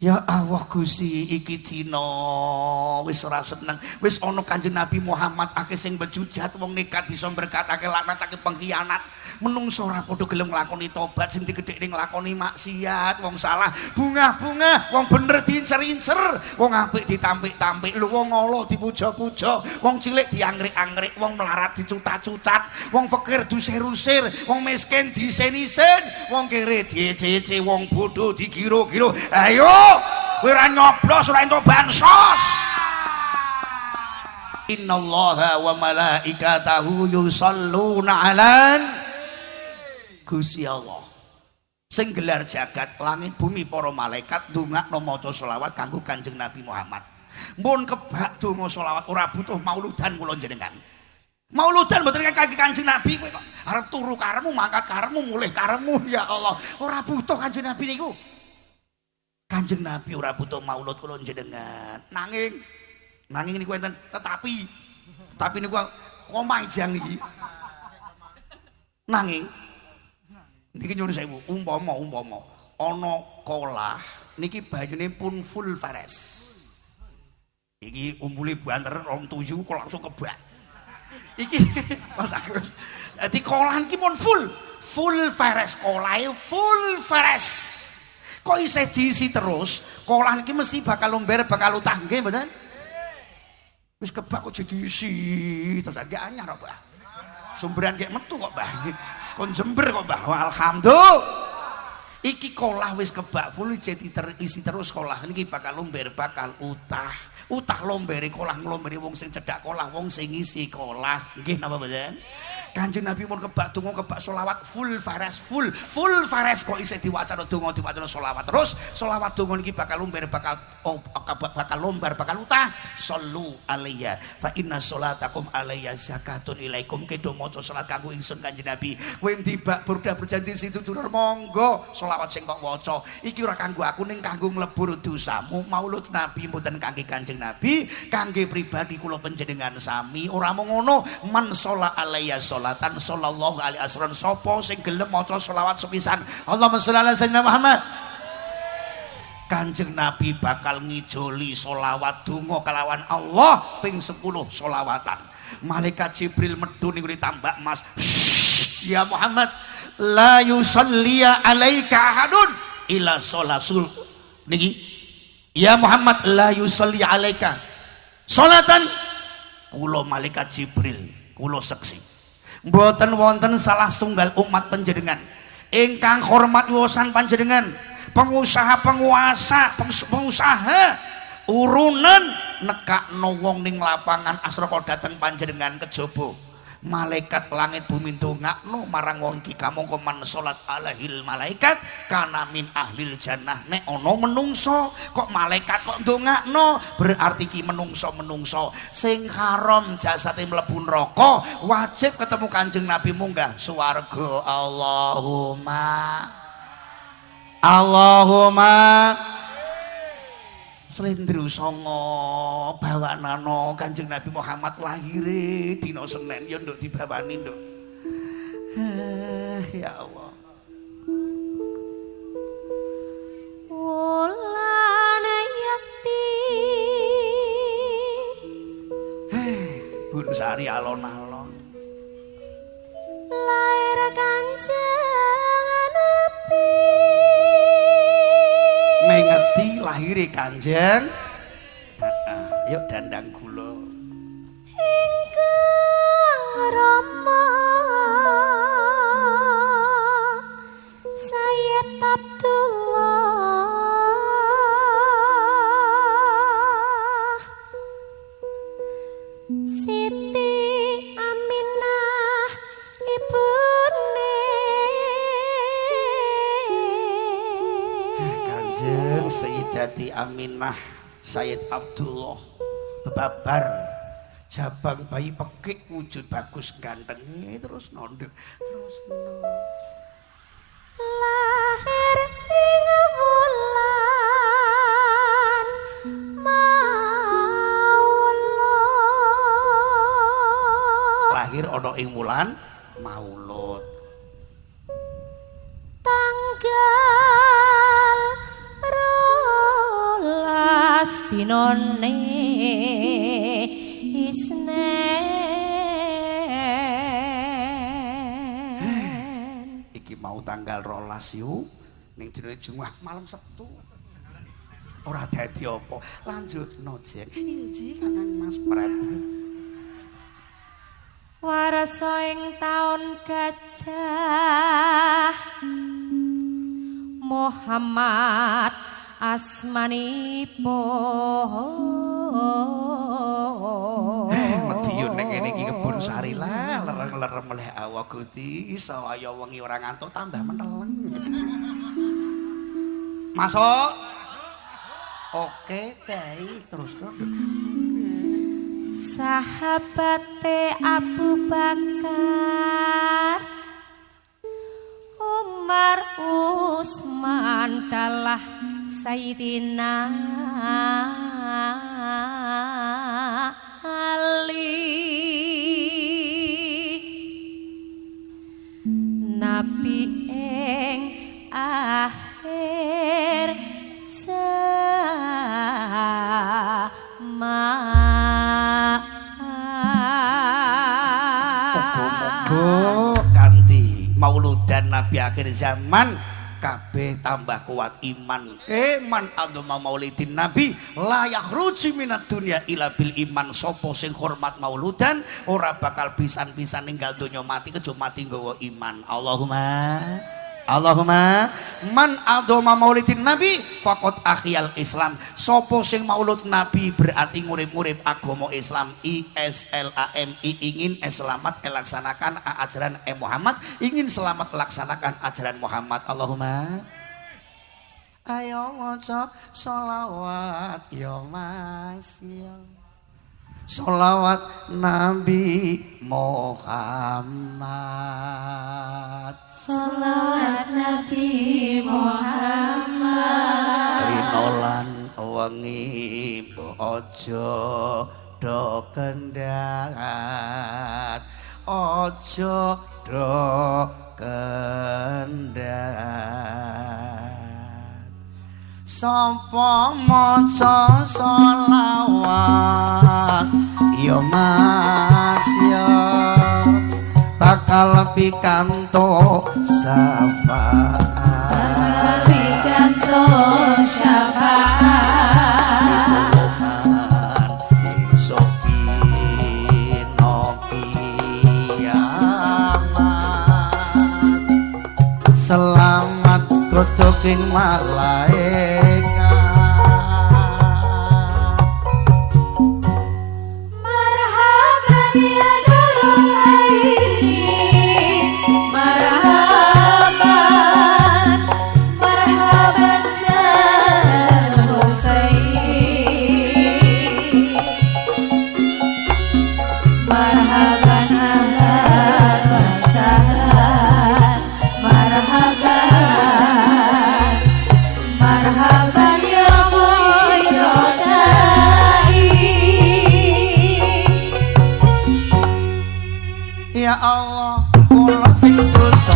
Ya Allah Gusti iki dina wis ora seneng. Wis ana Kanjeng Nabi Muhammad akeh sing bejujat wong nekat bisa berkatake laknatake pengkhianat. Menungso ora padha gelem nglakoni tobat sing digedhekne nglakoni maksiat, wong salah bungah-bungah, wong bener diincer-incer, wong apik ditampik-tampik, lho wong ala dipuja-puja, wong cilik diangrik-angrik, wong melarat dicutat-cutat, wong fakir diusir-usir, wong miskin disen-isen, wong kere diece-ece, wong bodho digiro-giro. Ayo kowe ora nyoblos ora entuk bansos. Innallaha wa malaikatahu yusholluna 'alan Gusti Allah sing gelar jagat langit bumi para malaikat ndongakno maca selawat kanggo Kanjeng Nabi Muhammad. Mun kebak donga selawat ora butuh mauludan kula jenengan. Mauludan mboten kangge Kanjeng Nabi kowe kok arep turu karemu mangkat karemu mulih karemu ya Allah. Ora butuh Kanjeng Nabi niku. Kanjeng Nabi ora butuh maulud kula jenengan. Nanging niku enten tetapi niku komajang iki. Nanging niki nyuwun sewu umpama ana kolah niki banyune pun full fares. Iki umbule banter rong tuyu kok langsung kebak. Iki Mas Agus. Dadi kolah iki pun full fares, kolahe full fares. Kok isih diisi terus, kolah iki mesti bakal lomber bakal utah nggih mboten? Wis kebak kok diisi terus agak anyar Mbah. Sumberan kayak metu kok Mbah. Kon Jember kok Mbah. Alhamdulillah. Iki kolah wis kebak full isi terus kolah niki bakal lomber bakal utah. Utah lombere kolah nglombere wong sing cedhak kolah, wong sing ngisi kolah. Nggih napa mboten? Kanjeng Nabi mun kebak donga kebak selawat full fares kok isih diwacana donga diwacana selawat terus selawat donga niki bakal lomber bakal lombar bakal utah sallu alayya fa inna sholatakum alayya zakatun ilaikum kedo maca salat kanggo ingsun Kanjeng Nabi kowe tibak burdah berjanji situ dulur monggo selawat sing kok waca iki ora kanggo aku ning kanggo mlebur dosamu maulud Nabi mboten kangge Kanjeng Nabi kangge pribadi kula panjenengan sami ora mung ngono man sholla alayya sholatan sallallahu alaihi wasallam sapa sing gelem maca selawat sepisan Allahumma sholli ala sayyidina Muhammad Kanjeng Nabi bakal ngijoli selawat donga kelawan Allah ping 10 selawatan malaikat Jibril medun niku ditambak Mas ya Muhammad la yusalli alaika ahadun ila sholatul niki ya Muhammad la yusalli alaika sholatan kula malaikat Jibril kula seksi mboten wonten salah setunggal umat panjenengan ingkang hormat wiwasan panjenengan pengusaha urunan nekakno wong ning lapangan asraka dateng panjenengan kejaba malaikat langit bumi ndongakno marang wong iki kamangka man salat alaihil malaikat kana min ahlil jannah nek ana menungso kok malaikat kok ndongakno berarti ki menungso sing haram jasate mlebu neraka wajib ketemu Kanjeng Nabi munggah swarga Allahumma Slendro songo bawanana Kanjeng Nabi Muhammad lahire dina Senin ya nduk dibawani nduk. Ya Allah. Wolane yakti. Bun Sari alon-alon. Lair Kanjeng Nabi. Mengeti lahire Kanjeng yuk dandang gula ingkang rama Sayyid Abdullah Siti Aminah ibune Kanjeng Sayyidati Aminah Sayyid Abdullah babar jabang bayi pekik wujud bagus ganteng terus nondek terus lahir ing wulan maulud lahir ana ing wulan maulud tanggal dinone isnen iki mau tanggal 12 yu ning jenenge Jumat malam Sabtu ora dadi apa lanjutno jeng inji Kakang Mas Pret warasa ing taun gajah Muhammad asmanipun Mediun ning ngene iki kebun sari lah lereng-lereng meleh awak Gusti saya wengi ora ngantuk tambah meneleng masuk oke baik terus dong sahabate Abu Bakar Umar Usman dalah Sayyidina Ali Nabi ing akhir zaman Muga kanthi mauludan Nabi akhir zaman kabeh tambah kuat iman man adoma maulidin nabi la yakhruju minad dunya ila bil iman sapa sing hormat mauludan ora bakal pisan-pisan ninggal donya mati kejo mati nggawa iman Allahumma man adoma maulidin nabi faqad akhiyal Islam sapa sing maulud nabi berarti ngurip-ngurip agama Islam ISLAM ingin selamat laksanakan ajaran Muhammad ingin selamat laksanakan ajaran Muhammad Allahumma ayo maca sholawat ya Mas ya sholawat Nabi Muhammad Salawat Nabi Muhammad rinolan wengi ojo do kendat ojo do kendat sapa maca sholawat ya Mas ya bakal pikanto syafaat pikanto syafaat esuk dina kiamat selamat kutuking malaikat marhaban ya ya Allah kula sing dosa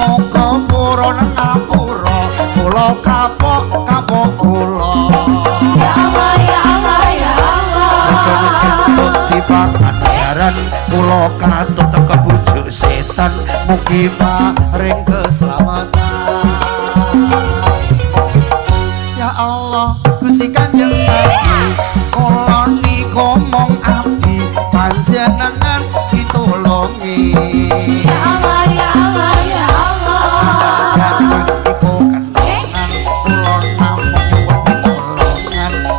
moga purun ngapura kula kapok kula ya Allah ya Allah ya Allah di pangandaran kula katut kebujuk setan mugi maring keselamatan ya Allah Gusti Kanjeng Nabi kula niku mong abdi panjenengan pitulungi ya Allah ya Allah ya Allah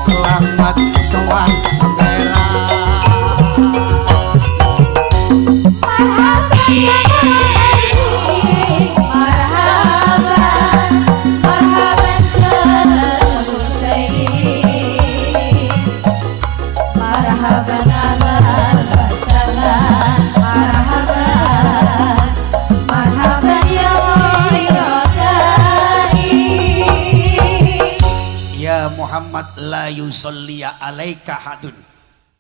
selamat sowan marhaban ya marhaban marhaban jalal sayyid marhaban alal wasalam marhaban marhaban ya ya Muhammad la yusolli alaika hadun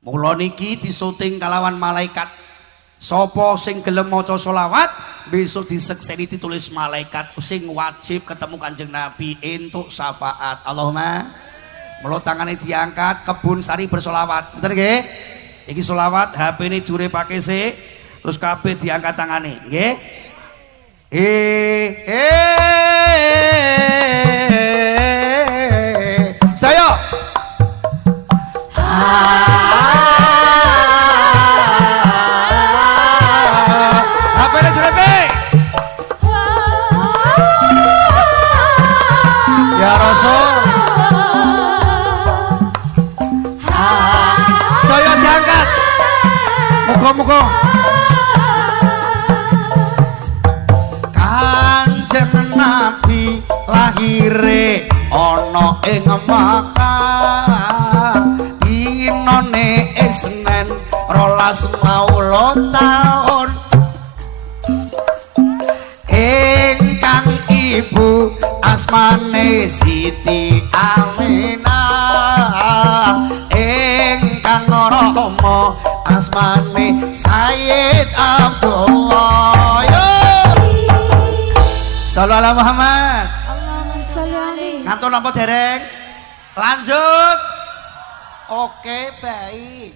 mula niki disuting kalawan malaikat sapa sing gelem maca selawat besok disekseni ditulis malaikat sing wajib ketemu Kanjeng Nabi entuk syafaat Allahumma Mula tangane diangkat, kebun sari bersolawat. Ngoten nggih? Iki solawat, HP-ne jure pakai sik, terus kabeh diangkat tangane, nggih? Saya HP-ne jure pe. Ya Rasul. Sedaya diangkat. Muga-muga Kanjeng Nabi lahire ana ing Makkah. Dinane Isnen 12 taun. Ingkang ibu asmane Siti Aminah, ingkang rama asmane Sayyid Abdullah. Sallallahu alaihi Muhammad. Allahumma sholli alaihi. Ngantun apa dereng? Lanjut. Oke, baik.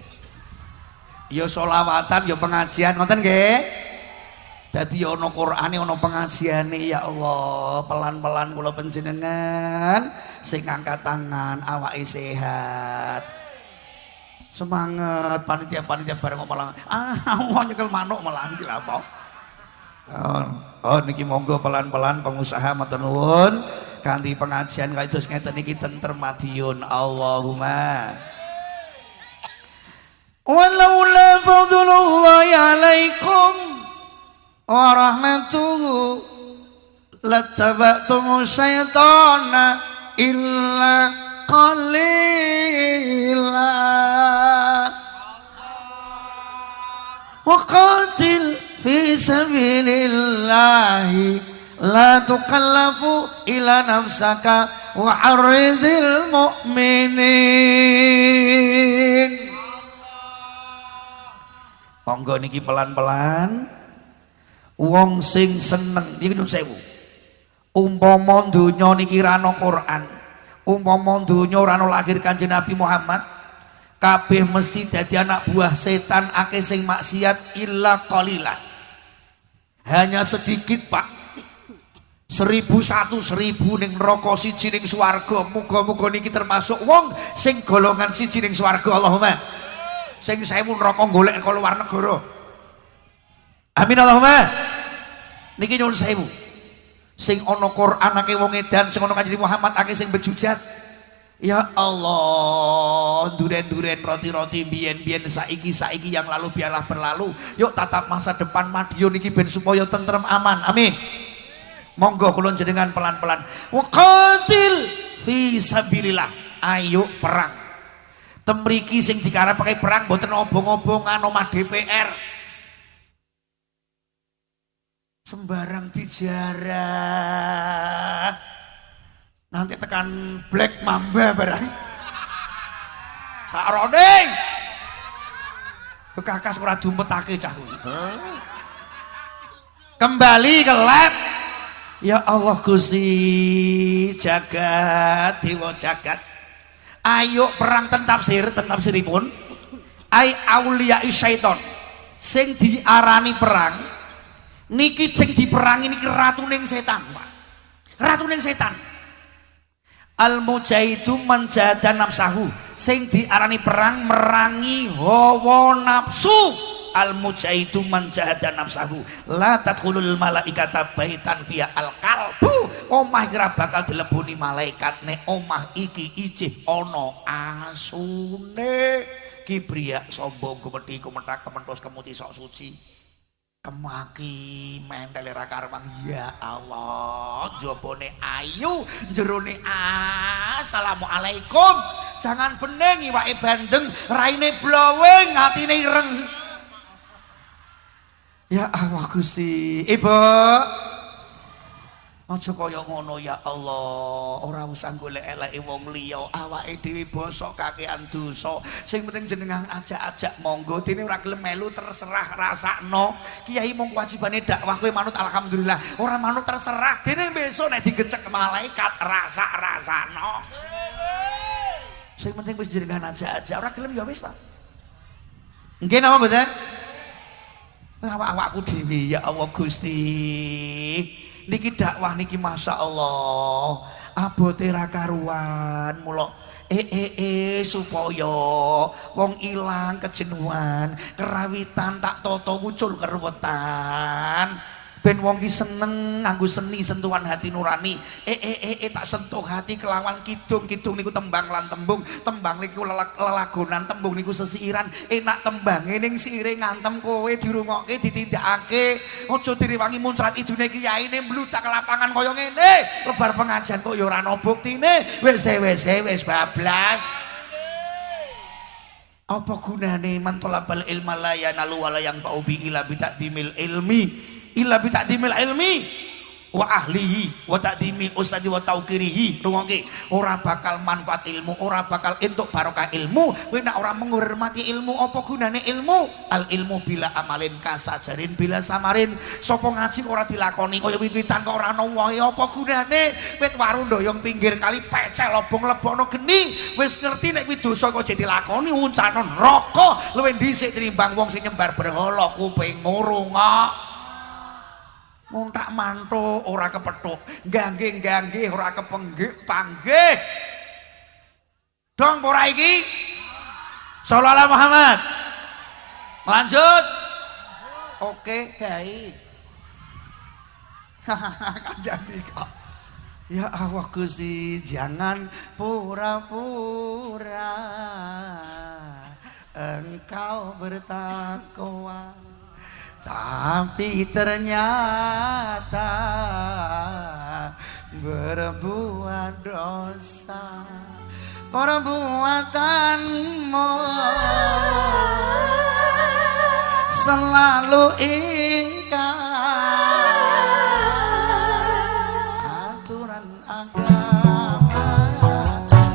Ya sholawatan, ya pengajian, ngoten nggih? Dadi ana Qur'ane, ana pengajiane, ya Allah. Pelan-pelan kula panjenengan sing angkat tangan, awake sehat. Semangat panitia-panitia bareng malah. Allah nyekel manuk malah iki lha apa? Oh niki monggo pelan-pelan pengusaha matur nuwun kanthi pengajian kados ngeten niki tentrem madiun. Allahumma walaula fadlullahi alaikum wa rahmatuhu lattaba'tum syaitana illa qalila wa qatil fi sabilillahi la tukallafu ila nafsaka wa arridil mu'minin. Monggo niki pelan-pelan. Wong sing seneng iki nyuwun sewu. Umpama donya niki ra ana Quran, umpama donya ora ana lahir Kanjeng Nabi Muhammad, kabeh mesti dadi anak buah setan, akeh sing maksiat illa qalilan. Hanya sedikit, Pak. 1001 ning neraka, siji ning swarga. Muga-muga niki termasuk wong sing golongan siji ning swarga. Allahumma. Sing 1000 neraka golek ke luar negara. Amin Allahumma. Niki nyuwun sewu. Sing ana Quran akeh wong edan, sing ana Kanjeng Muhammad akeh sing bejujat. Ya Allah, duren-duren roti-roti biyen-biyen saiki yang lalu biarlah berlalu. Yuk tatap masa depan Madiun niki ben supaya tentrem aman. Amin. Monggo kula jenengan pelan-pelan. Wa qatil fi sabilillah. Ayo perang. Temriki sing dikarep pakai perang mboten obong-obongan omah DPR. Sembarang dijarah. Nanti tekan Black Mamba barang. Sarone. Bekakas ora diumpetake cah kuwi. Kembali ke lab. Ya Allah Gusti jagat dewa jagat. Ayo perang tentafsiripun. Ai auliya syaiton. Sing diarani perang niki sing diperangi niki ratuning setan, Pak. Ratuning setan. Al mujahidu manjada nafsahu. Sing diarani perang merangi hawa nafsu. Al mujahidu manjada nafsahu. La tadkhulul malaikata baitan fiya al qalbu. Omah kira bakal dileboni malaikat nek omah iki ijih ana asune. Kibriya sombong gumedhi kumentak kementos kemuti sok suci. Kemaki mentel ra karwang. Ya Allah, jabone ayu, jerone assalamualaikum. Jangan bening iwake bandeng, raine blowing, atine ireng. Ya Allah Gusti, Ibu. Aja kaya ngono ya Allah, ora usah golek eleke wong liya, awake dhewe bosok kakean dosa. Sing penting jenengan ajak-ajak monggo, dene ora gelem melu terserah rasakno. Kiai mung wajibane dakwah kowe manut alhamdulillah, ora manut terserah. Dene besok nek digecek malaikat rasak-rasakno. Sing penting wis jenengan aja ora gelem ya wis ta. Nggih napa mboten? Awak-awakku dhewe ya Allah Gusti. Niki dakwah niki masyaallah. Abote ra karuan mula supaya wong ilang kejenuhan, kerawitan tak toto muncul keruwetan. Ben wong ki seneng nganggo seni sentuhan hati nurani. Tak sentuh hati kelawan kidung niku tembang lan tembung, tembang niku lelagonan, tembung niku sesiiran. Enak tembange ning sire ngantem kowe dirungokke ditindakake. Aja diriwangi muncrat idune kiyaine mbludak lapangan kaya ngene. Lebar pengajian kok ya ora ana buktine. Wis bablas. Apa gunane mantolabal ilma la yanalu wala yang fa'ubi ila bitaqdimil ilmi illa bitaqdimil ilmi wa ahlihi wa taqdimi ustadi wa tauqirihi. Rungokke ora bakal manfaat ilmu, ora bakal entuk barokah ilmu kowe nek ora menghormati ilmu. Apa gunane ilmu? Al ilmu bila amalin kasajarin bila samarin. Sapa ngaji ora dilakoni kaya wiwitan kok ora ana wae apa gunane? Wit warung ndoyong pinggir kali pecel lobong lebokno geni wis ngerti nek kuwi dosa kok jadi dilakoni uncana neraka luwih dhisik tinimbang wong sing nyembar berhala kuping ngurungok. Muntak mantuk ora kepethuk, ganggih ora panggih. Dong ora iki? Sallallahu Muhammad. Lanjut. Oke, baik. Jadi kok. Ya Allah Gusti, jangan pura-pura engkau bertakwa. Tapi ternyata berbuat dosa. Perbuatanmu selalu ingkar aturan agama.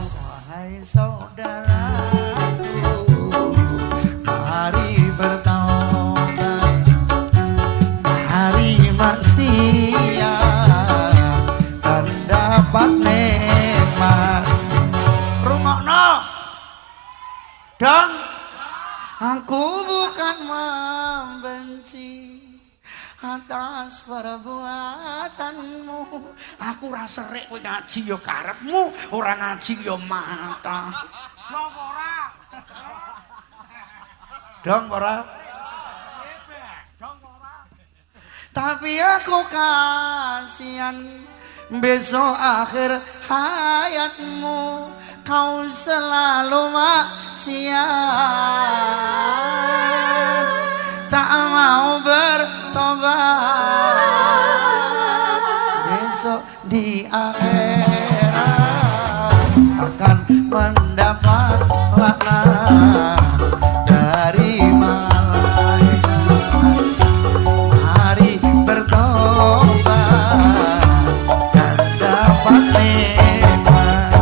Wahai saudaraku, mari bertaubat, mari maksiat dan dapat nikmat. Rungokno dong. Aku bukan membenci atas perbuatanmu. Aku rasa rek kowe ngaji ya karepmu, ora ngaji ya mata. Dong ora. Dong ora. Tapi aku kasihan besok akhir hayatmu kau selalu maksiat, tak mau bertobat. Besok di akhirat akan mendapat laknat dari malaikat. Mari bertobat dan dapat nikmat.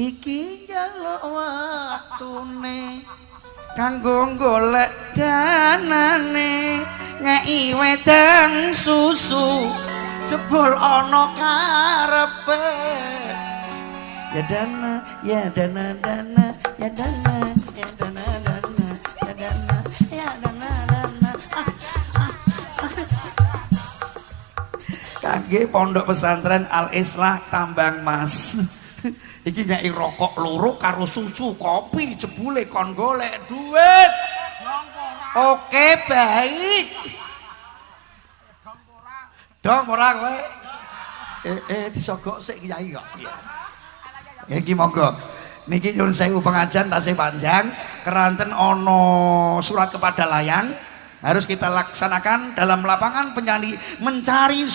Iki njaluk waktune kanggo golek danane, ngeki wedang susu jebul ana karepe. Ya dana, ya dana, ya dana, ya dana, ya dana, ya dana. Kangge pondok pesantren Al Islah Tambang Mas. Iki ngeki rokok loro karo susu kopi jebule kon golek duit. Oke, baik. Dong ora kowe. Disogok sik Kyai kok. Iki monggo. Niki nyuwun sewu pengajian tasih panjang, keranten ono surat kepada layang harus kita laksanakan dalam lapangan penyanyi mencari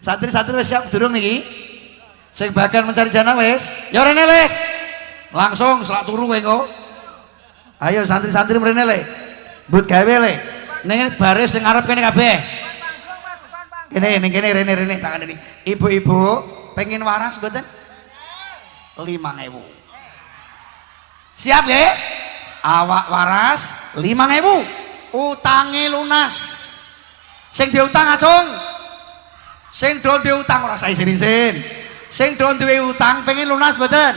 Santri-santri wis siap durung niki? Sing bagian mencari jana wis? Ya rene le. Langsung selak turu kowe engko. Ayo santri-santri mrene le. Mbut gawe le. Ning baris ning ngarep kene kabeh. Kene ning kene rene tangan ini. Ibu-ibu pengen waras mboten? 5.000. Siap nggih? Awak waras 5.000. Utange lunas. Sing diutang acung. Sing do diutang ora saizin-izin. Sing do duwe utang pengen lunas mboten?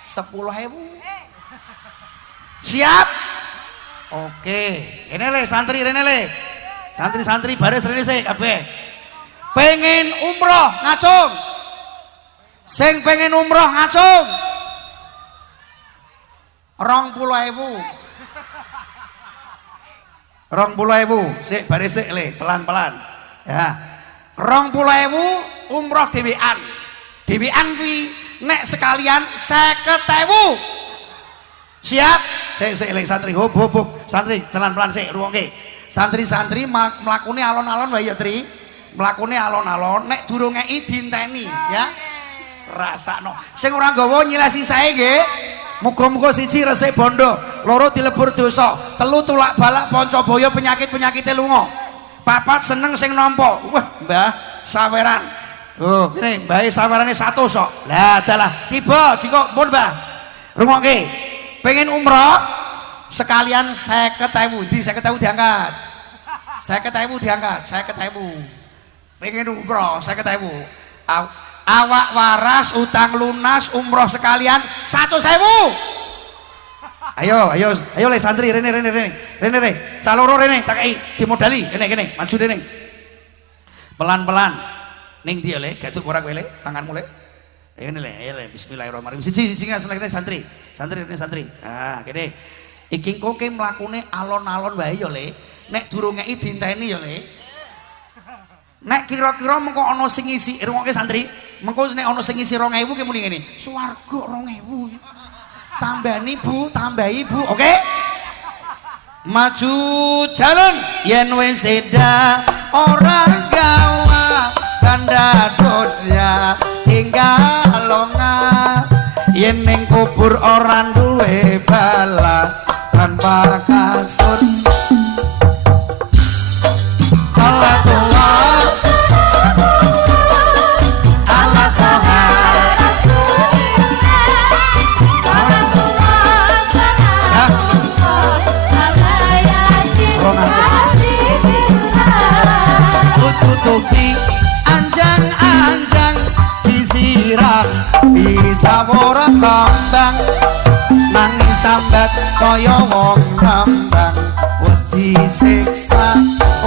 10.000. Siap? Oke. Rene le santri rene le. Santri-santri baris rene sik kabeh. Pengen umroh ngacung. Sing pengen umroh ngacung 20.000. 20.000 sik baris sik le pelan-pelan ya. 20.000 umroh dhewean. Dhewean kuwi nek sekalian 50.000. Siap? Sik le santri hop santri pelan-pelan sik ruwoke. Santri-santri mlakune alon-alon wae ya Tri. Mlakune alon-alon nek durung ngeki dinteni ya. Rasakno. Sing ora nggawa nyilesi sae nggih. Muga-muga siji resik bondo, loro dilebur dosa, telu tulak balak Pancabaya penyakit-penyakite lunga. Papat seneng sing nampa. Wah, Mbah saweran. Oh, kene mbahe sawerane 100 kok. Lah dalah tiba jika pun Mbah. Rungokke. Pengen umroh sekalian 50.000. Di 50.000 diangkat. 50.000 diangkat, 50.000. Pengen umroh 50.000. Awak waras utang lunas umroh sekalian 100.000. Ayo le santri rene caloro rene tak kei dimodali kene maju rene pelan-pelan ning dia le gatuk ora kowe le tanganmu le ngene le bismillahirrahmanirrahim siji santri rene ah kene iki engko ke mlakune alon-alon wae ya le nek durung ngeki dinteni ya le. Nek kira-kira mengko ana sing ngisi rungokke santri, mengko nek ana sing ngisi 2.000 ki muni ngene, swarga 2.000. Tambani Bu, tambahi Bu, oke? Maju jalan yen wis seda ora gawa kanda donya tinggal longa yen ning kubur ora duwe bala tanpa kasut. Salatullah tutupi anjang-anjang disiram bisa ora kambang nangis sambat kaya wong kambang wedi siksa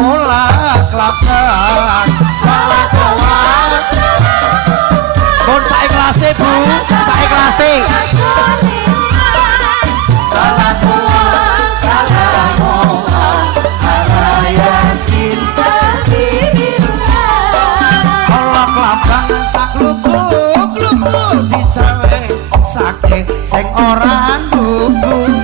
olah kelabang salatullah pun saiklase Bu saiklase salatullah salamullah ala yasin kluku dicawe sake sing ora nggugu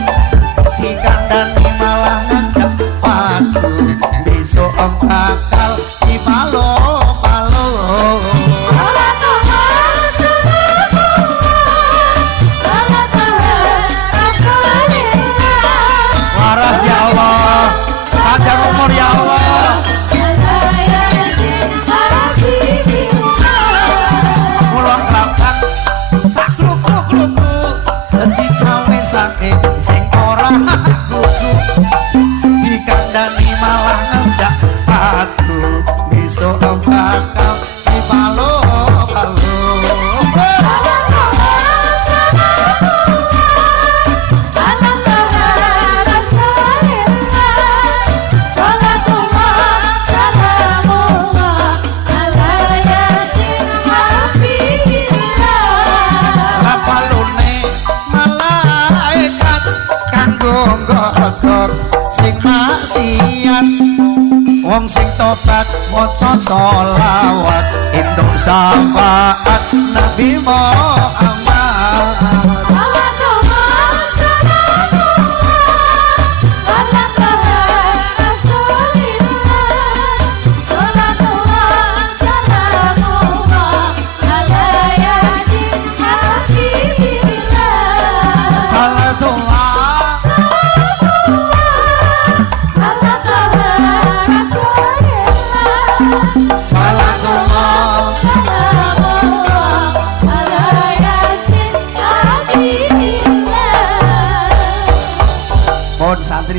dikandani malah ngajak padu besok bakal dipalo-palo waras ya Allah panjang umur ya Allah sake sing ora gugu dikandani malah ngajak padu besok bakal dipalo-palo sing maksiat wong sing tobat maca selawat entuk syafaat Nabi Muhammad.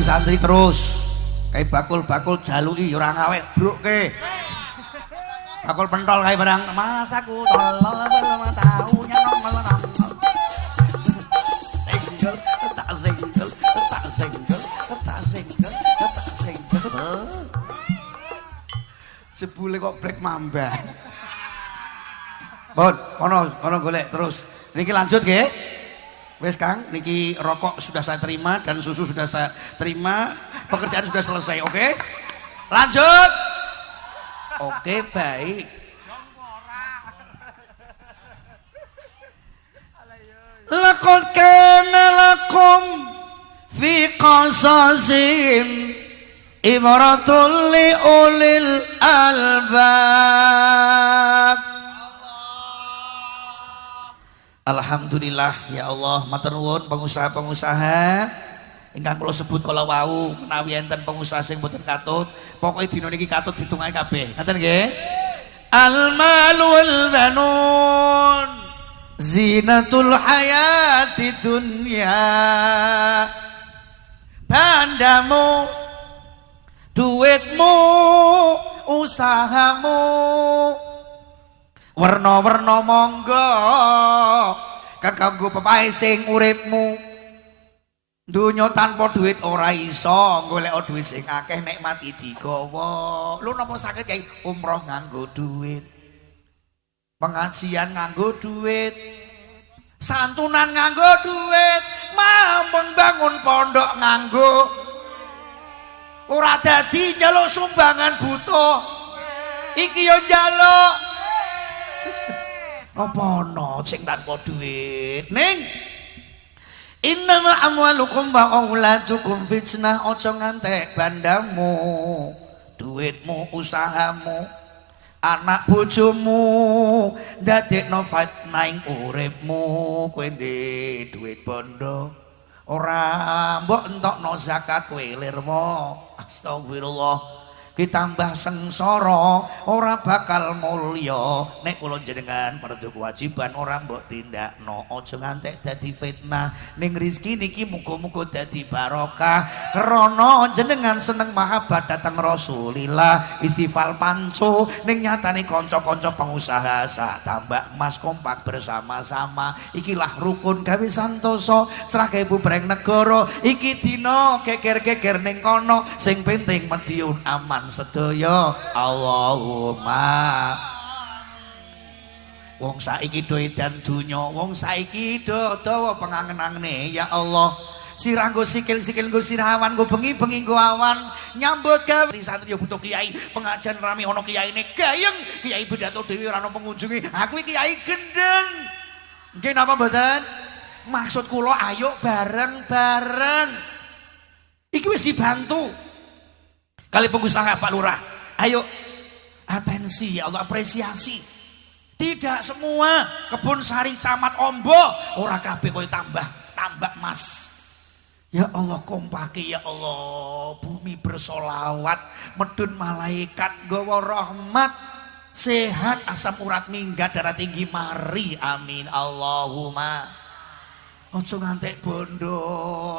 Santri terus kayak bakul-bakul jaluki ora ngawek bruke bakul pentol kayak barang mas aku tolol tahu nyanong melenang senggel tak senggel tak senggel tak senggel tak senggel sebule kok blek mamba bon kono golek terus niki lanjut nggih. Wes Kang, niki rokok sudah saya terima dan susu sudah saya terima, pekerjaan sudah selesai, oke? Lanjut. Oke, baik. Laqad kana lakum fi qasasihim ibratun li ulil albab. Alhamdulillah ya Allah, matur nuwun pengusaha-pengusaha ingkang kula sebut kala wau menawi enten pengusaha sing boten katut, pokoke dina niki katut ditungake kabeh. Ngoten nggih? Al malu wal banun zinatul hayati dunya. Bandamu, duitmu, usahamu warna-warna monggo kanggo pepae sing uripmu. Dunya tanpa duit ora iso, golek duit sing akeh nek mati digawa. Lu napa sakit yai umroh nganggo duit, pengajian nganggo duit, santunan nganggo duit, membangun pondok nganggo, ora dadi njaluk sumbangan butuh. Iki yo njaluk apa ana sing tanpa duit ning innama amwalukum wa auladukum fitnah. Aja ngantek bandamu, duitmu, usahamu, anak bojomu ndadekno fitnah ing uripmu. Kowe ndek duit bondo ora mbok entokno zakat kowe lirmo. Astagfirullah. Ditambah sengsara ora bakal mulya nek kula jenengan perdu kewajiban ora mbok tindakno. Aja ngantek dadi fitnah ning rezeki niki muga-muga dadi barokah krana jenengan seneng mahabbah dateng Rasulillah. Istighfar panco ning nyatane kanca-kanca pengusaha sak tambak emas kompak bersama-sama. Ikilah rukun gawe santoso srah bubreng negara. Iki dina geger-geger ning kono sing penting Madiun aman sedaya. Allahumma. Wong saiki do edan donya, wong saiki do dawa pengangen-angene ya Allah. Sirah nggo sikil-sikil nggo sirawan nggo bengi-bengi nggo awan nyambut gawe santri yo butuh kiai pengajian rame ana kiyaine gayeng kiai pidato dhewe ora ana pengunjunge. Aku iki kiai gendeng. Nggih napa mboten? Maksud kula ayo bareng-bareng. Iki wis dibantu kali pengusaha Pak Lurah. Ayo atensi ya Allah, apresiasi. Tidak semua kebun sari camat Ombo ora kabeh koyo tambah mas. Ya Allah kompake ya Allah, bumi bersolawat, medun malaikat gawa rahmat, sehat asam urat minggat darah tinggi mari amin Allahumma. Ojo ngantek bondo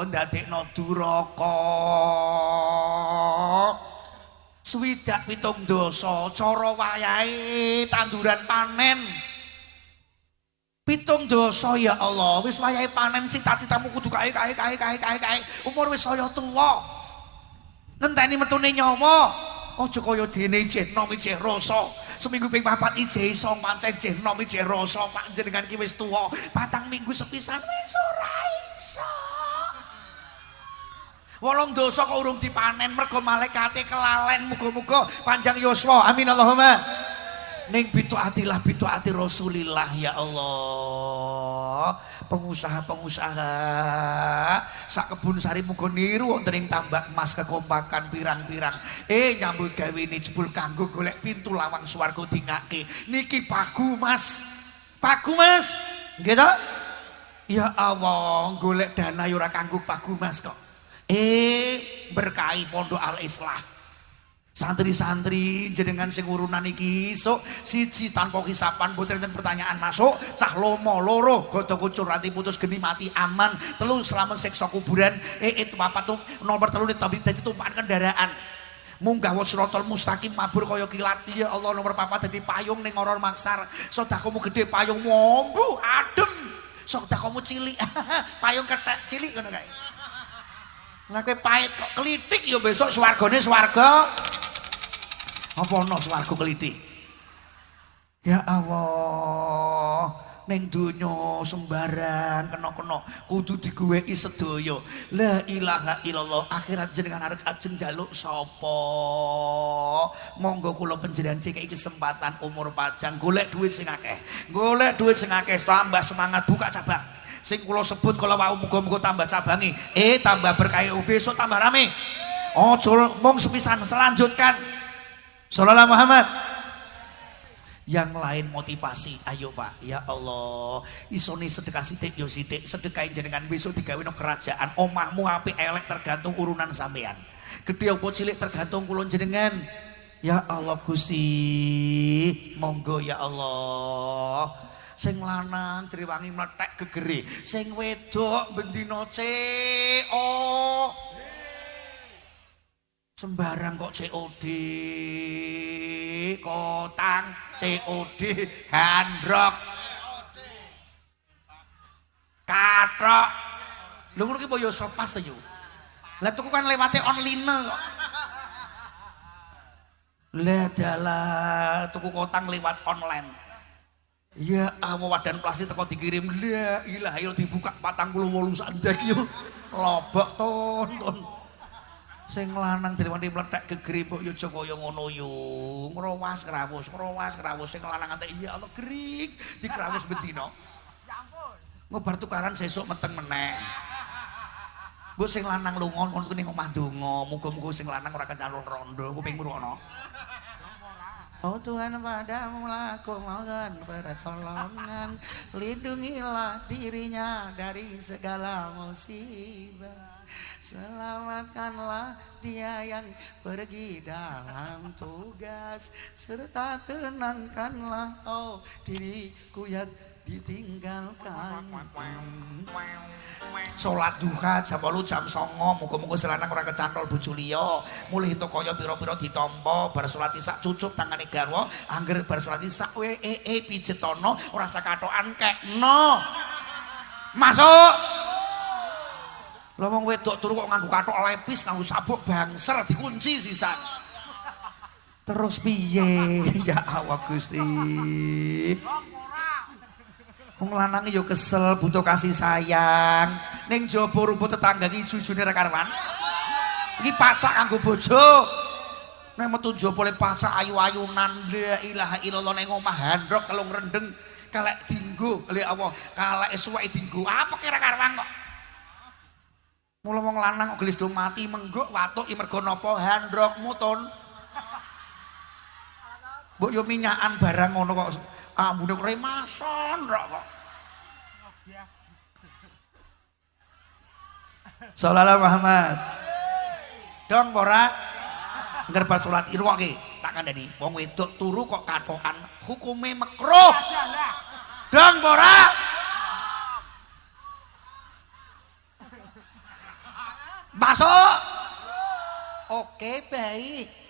ndadekno duraka. Swidak pitung dosa cara wayahe tanduran panen. Pitung dosa ya Allah, wis wayahe panen cita-citamu kudu kae. Umur wis saya tuwa. Ngenteni metune nyawa. Aja kaya dene Jetno ijeh rasa. Seminggu ping 4 ijeh iso pancen Jetno ijeh rasa panjenengan ki wis tuwa. 4 minggu sepisan wis ora iso. 8 dosa kok urung dipanen mergo malaikate kelalen muga-muga panjang yuswa amin Allahumma ning bituatilah bituati Rasulillah ya Allah pengusaha-pengusaha sak kebun sari muga niru wonten ing tambak emas kekompakan pirang-pirang nyambut gawe ini jebul kanggo golek pintu lawang swarga dingake niki pagu mas nggih ta ya Allah golek dana ya ora kanggo pagu mas kok berkahi Pondok Al Islah santri-santri jenengan sing urunan iki sok siji tanpa hisapan boten enten pertanyaan masuk cah lomo loro godho kucur ati putus geni mati aman telu selamat siksa kuburan itu papat tuh nomor telu tapi dadi tumpakan kendaraan munggah Siratal Mustaqim mabur kaya kilat ya Allah nomor papat dadi payung ning ora maksar sedekahmu gede payung mombu adem sedekahmu cilik payung kethek cilik ngono kae. Lah kowe pahit kok klitik ya besok swargane swarga. Apa ana swarga klitik? Ya Allah, ning donya sembarang kena-kena kudu digoweki sedaya. La ilaha illallah. Akhirat jenengan arep ajeng njaluk sapa? Monggo kula panjenengan cekeki kesempatan umur panjang golek duit sing akeh. Golek duit sing akeh tambah semangat buka cabang. Sing kula sebut kala wau muga-muga tambah cabangi tambah berkah besok tambah rame aja mung sepisan selanjutkan sallallahu Muhammad yang lain motivasi ayo Pak ya Allah isone sedekah sithik yo sithik sedekah jenengan besok digawe nang kerajaan omahmu apik elek tergantung urunan sampean gedhe apa cilik tergantung kula jenengan ya Allah Gusti monggo ya Allah sing lanang triwangi mlethek gegere sing wedok bendina sembarang kok COD kotang COD handrok kathok lho ngono ki yo sopas to yo lah tuku kan lewate online kok lah dalah tuku kotang lewat online. Ya Allah wadan plastik teko dikirim la ilaha illallah dibuka 48 sandek yo lobok ton sing lanang direwangi mlethek gegere mbok yo aja kaya ngono yo ngrawas krawus sing lanang antek ya Allah gering dikrawus bendina ya ampun ngobar tukaran sesuk meteng meneh mbok sing lanang lunga ngono ning omah donga muga-muga sing lanang ora kencalon rondo kuping ngrungokno. Oh Tuhan padamu lah aku mohon pertolongan lindungilah dirinya dari segala musibah selamatkanlah dia yang pergi dalam tugas serta tenangkanlah diriku yang ditinggalkan salat duha jam 8 jam 09 muga-muga selanang ora kecantol bojo liya mulih entuk kaya pira-pira ditampa bar salat isya cucuk tangane garwa angger bar salat isya pijetono ora sakatokan kekno masuk lha wong wedok turu kok nganggo kathok lepis nganggo sabuk bangser dikunci sisan terus piye ya Allah Gusti wong lanang yo kesel butuh kasih sayang ning jaba rumput tetangga iki jujune ra karuan iki pacak kanggo bojo nek metu jaba le pacak ayu-ayunan la ilaha illallah ning omah handrok telung rendeng kalek dinggo le Allah kalek suweke dinggo apa kira karuan kok mula wong lanang kok gelis do mati menggok watuk iki mergo napa handrok mutun mbok yo minyakan barang ngono kok ambune kremason kok. Sallallahu Muhammad. Dong ora ngger salat irwa ki tak kandhani wong wedok turu kok kathokan hukume makruh. Dong ora. Masuk. Oke, baik.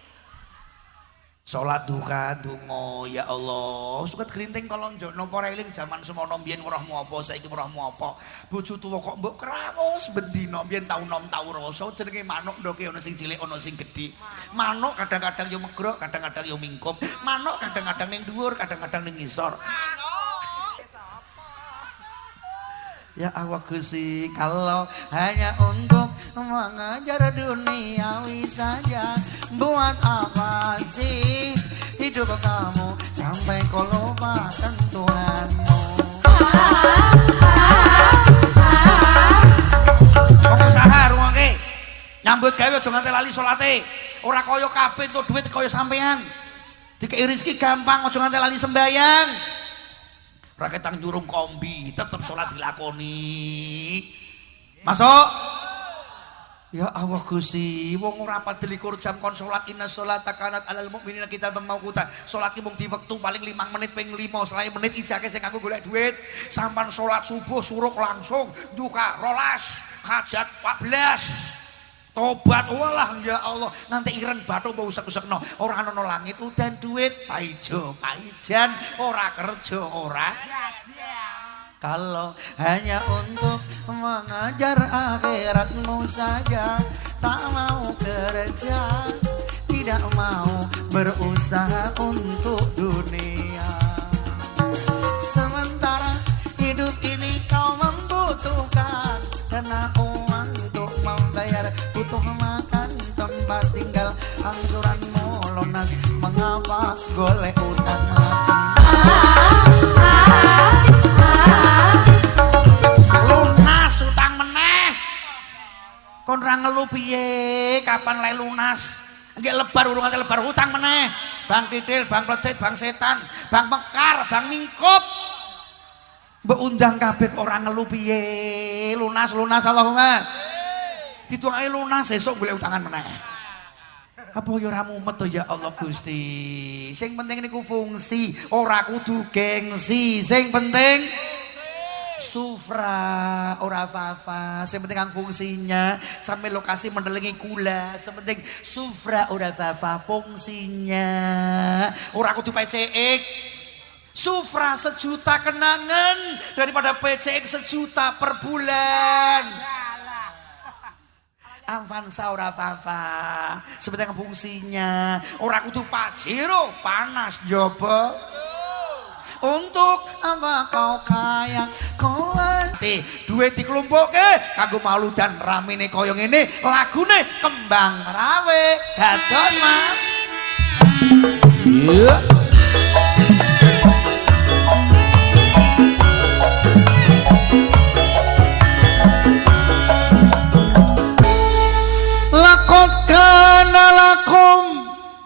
Salat duha donga ya Allah suket grinting kalau njono apa reling jaman semono mbiyen weruhmu apa saiki weruhmu apa bojo tuwa kok mbok krawus bendina mbiyen tau nom tau rasa jenenge manuk ndoke ana sing cilik ana sing gedhe manuk kadang-kadang yo megrok kadang-kadang yo mingkup manuk kadang-kadang ning dhuwur kadang-kadang ning ngisor Ya Allah Gusti, kalau hanya untuk mengejar duniawi saja, buat apa sih hidup kamu sampai kau lupakan Tuhanmu? Pengusaha ruangke nyambut gawe aja nganti lali salate. Ora kaya kabeh entuk duit kaya sampean. Dikei rezeki gampang aja nganti lali sembayang. Ora ketang jurung kombi, tetep salat dilakoni. Masuk. Ya Allah Gusti, wong ora padelikur jam kon salat inna sholata kanat alal mukminina kitaban mauquta. Salat ki mung di wektu paling 5 menit ping 5, selain menit isake sing kanggo golek duit. Sampan salat subuh suruh langsung duka 12, hajat 14. Tobat walah ya Allah nanti ireng batu mbok usek-usekno ora ana langit udan duit paijo paijan ora kerja ora kalau hanya untuk mengajar akhiratmu saja tak mau kerja tidak mau berusaha untuk dunia sementara hidup ini kau membutuhkan karena uang untuk membayar butuh makan tempat tinggal angsuranmu lunas mengapa golek utang lunas utang meneh kon ra ngelu piye kapan le lunas nggih lebar urung ate lebar utang meneh bang titil bang plecet bang setan bang mekar bang mingkup mbok undang kabeh ora ngelu piye lunas Allahumma dituangi lunas esuk golek utangan meneh. Apa ya ora mumet to ya Allah Gusti. Sing penting niku fungsi, ora kudu gengsi. Sing penting sufra ora fafa. Sing penting kang fungsinya sampai lokasi mendelengi kula. Sing penting sufra ora fafa fungsinya. Ora kudu PCX. Sufra 1 juta kenangan daripada PCX 1 juta per bulan. Avanza ora fafa sebenarnya fungsinya ora kudu pajero panas jopo untuk apa kau kaya kau duit dikelumpukke kanggo mauludan ramene kaya ngene lagune kembang rawe dados Mas yeah.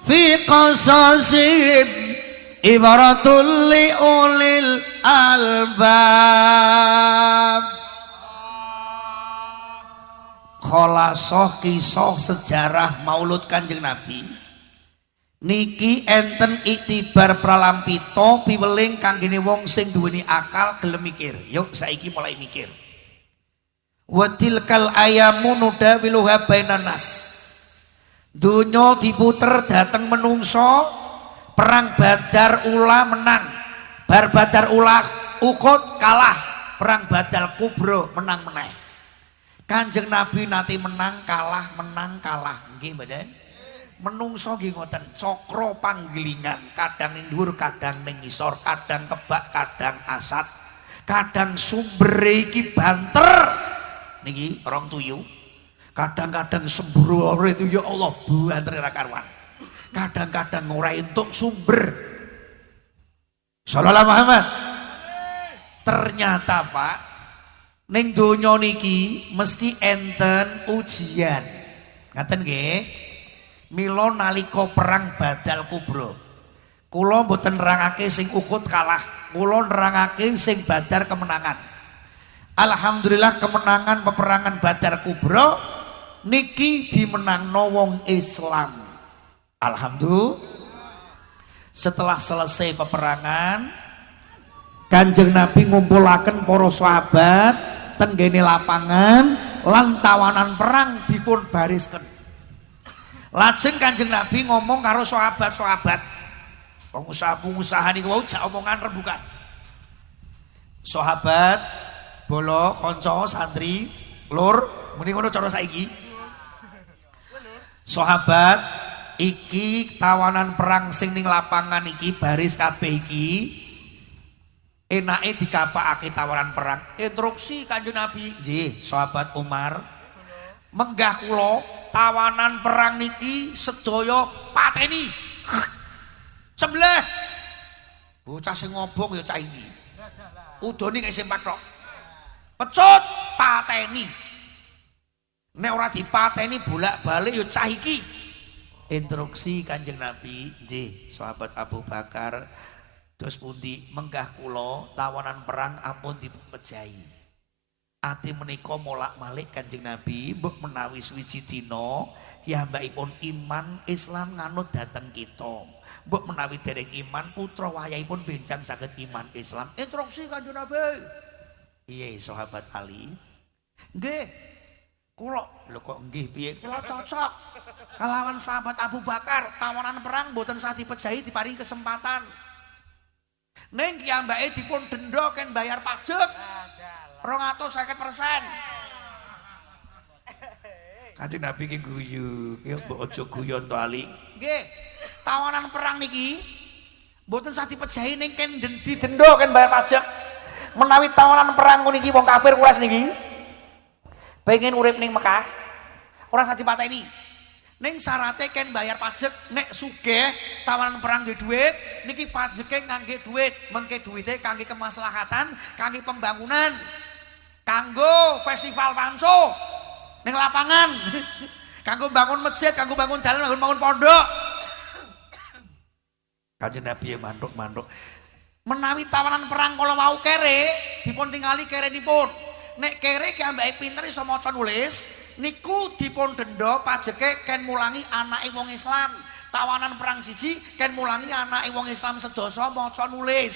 fi qasasihim ibaratul li ulil albab kholasoh kisah sejarah maulud Kanjeng Nabi niki enten iktibar pralampita piweling kanggene wong sing duweni akal gelem mikir yuk saiki mulai mikir wa tilkal ayamu nudawiluha bainan nas dunya diputer dateng menungso perang Badar ula menang bar Badar ula Uhud kalah perang Badal Kubro menang meneh Kanjeng Nabi nanti menang kalah nggih mboten menungso nggih ngoten cakra panggilingan kadang ning dhuwur kadang ning ngisor kadang kebak kadang asat kadang sumber iki banter niki rong tuyu kadang-kadang sembrono itu ya Allah banter ra karuan. Kadang-kadang ora entuk sumber. Sallallahu Muhammad. Ternyata Pak, ning donya niki mesti enten ujian. Ngaten nggih. Mila nalika perang Badal Kubro. Kula mboten nerangake sing Uhud kalah. Kula nerangake sing Badar kemenangan. Alhamdulillah kemenangan peperangan Badar Kubro niki dimenangno wong Islam. Alhamdulillah. Setelah selesai peperangan, Kanjeng Nabi ngumpulaken para sahabat ten ngene lapangan lan tawanan perang dipun barisken. Lajeng Kanjeng Nabi ngomong karo sahabat-sahabat. Pengusaha-pengusaha niku wau jak omongan rembukan. Sahabat, bolo, kanca, santri, lur, muni ngono cara saiki. Sahabat iki tawanan perang sing ning lapangan iki baris kabeh iki enake dikapakake tawanan perang. Instruksi Kanjeng Nabi, nggih, sahabat Umar. Menggah kula tawanan perang niki sedaya pateni. Sembelih. Bocah sing ngobong ya cah iki. Udone kaya sempat tok. Pecut pateni. Nek ora dipateni bolak-balik ya cah iki. Instruksi Kanjeng Nabi, nggih, sahabat Abu Bakar, dos pundi menggah kula tawanan perang ampun dipun mejahi. Ati menika molak-malik Kanjeng Nabi mbok menawi suwiji dina piyambakipun iman Islam nganut dhateng kita. Mbok menawi dereng iman putra wayahipun benjang saged iman Islam. Instruksi Kanjeng Nabi. Iya sahabat Ali. Nggih. Kula lho kok nggih piye? Kula cocok kalawan sahabat Abu Bakar, tawanan perang mboten sah dipejahi diparingi kesempatan. Ning kiyambake dipun denda ken bayar pajak 250%. Kanjeng Nabi ki guyu, ya mbok aja guyon to Ali. Nggih. Tawanan perang niki mboten sah dipejahi ning ken didenda ken bayar pajak. Menawi tawanan perang niki wong kafir kulas niki pengen urip ning Mekah ora sah dipateni. Ning syarate ken bayar pajak, nek sugih tawanan perang nggih dhuwit niki pajeke ngangge dhuwit, mengke dhuwite kangge kemaslahatan, kangge pembangunan, kanggo festival panco ning lapangan, kanggo bangun masjid, kanggo bangun dalan, kanggo bangun pondok. Kanjeng Nabi manduk-manduk. Menawi tawanan perang kala mau kere dipun tingali kerenipun. Nek kere ki ambake pinter iso maca nulis, niku dipun denda pajeke ken mulangi anake wong Islam. Tawanan perang siji ken mulangi anake wong Islam sedasa maca nulis.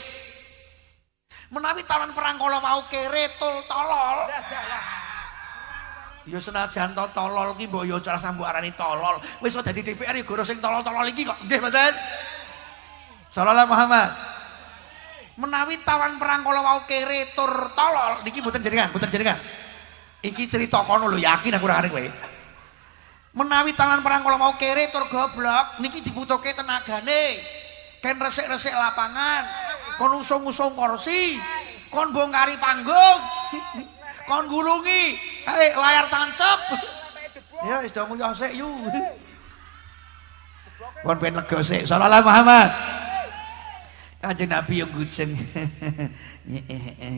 Menawi tawanan perang kala mau kere tul tolol. Ya senajan to tolol ki mbok ya cara sambuk arani tolol. Wis dadi DPR ya goro sing tolol-tolol iki kok. Nggih mboten? Sallallahu Muhammad. Menawi tawan perang kala wau kere tur tolol niki mboten jenengan. Iki cerita kono lho, yakin aku ora arek kowe. Menawi tawan perang kala wau kere tur goblok niki dibutuhke tenagane. Ken resik-resik lapangan, kon usung-usung kursi, kon bongkari panggung, kon gulungi, layar tancep. Ya wis do nguyah sik yu. Kon ben lega sik. Sallallahu Muhammad. Kanjeng Nabi yang gujeng.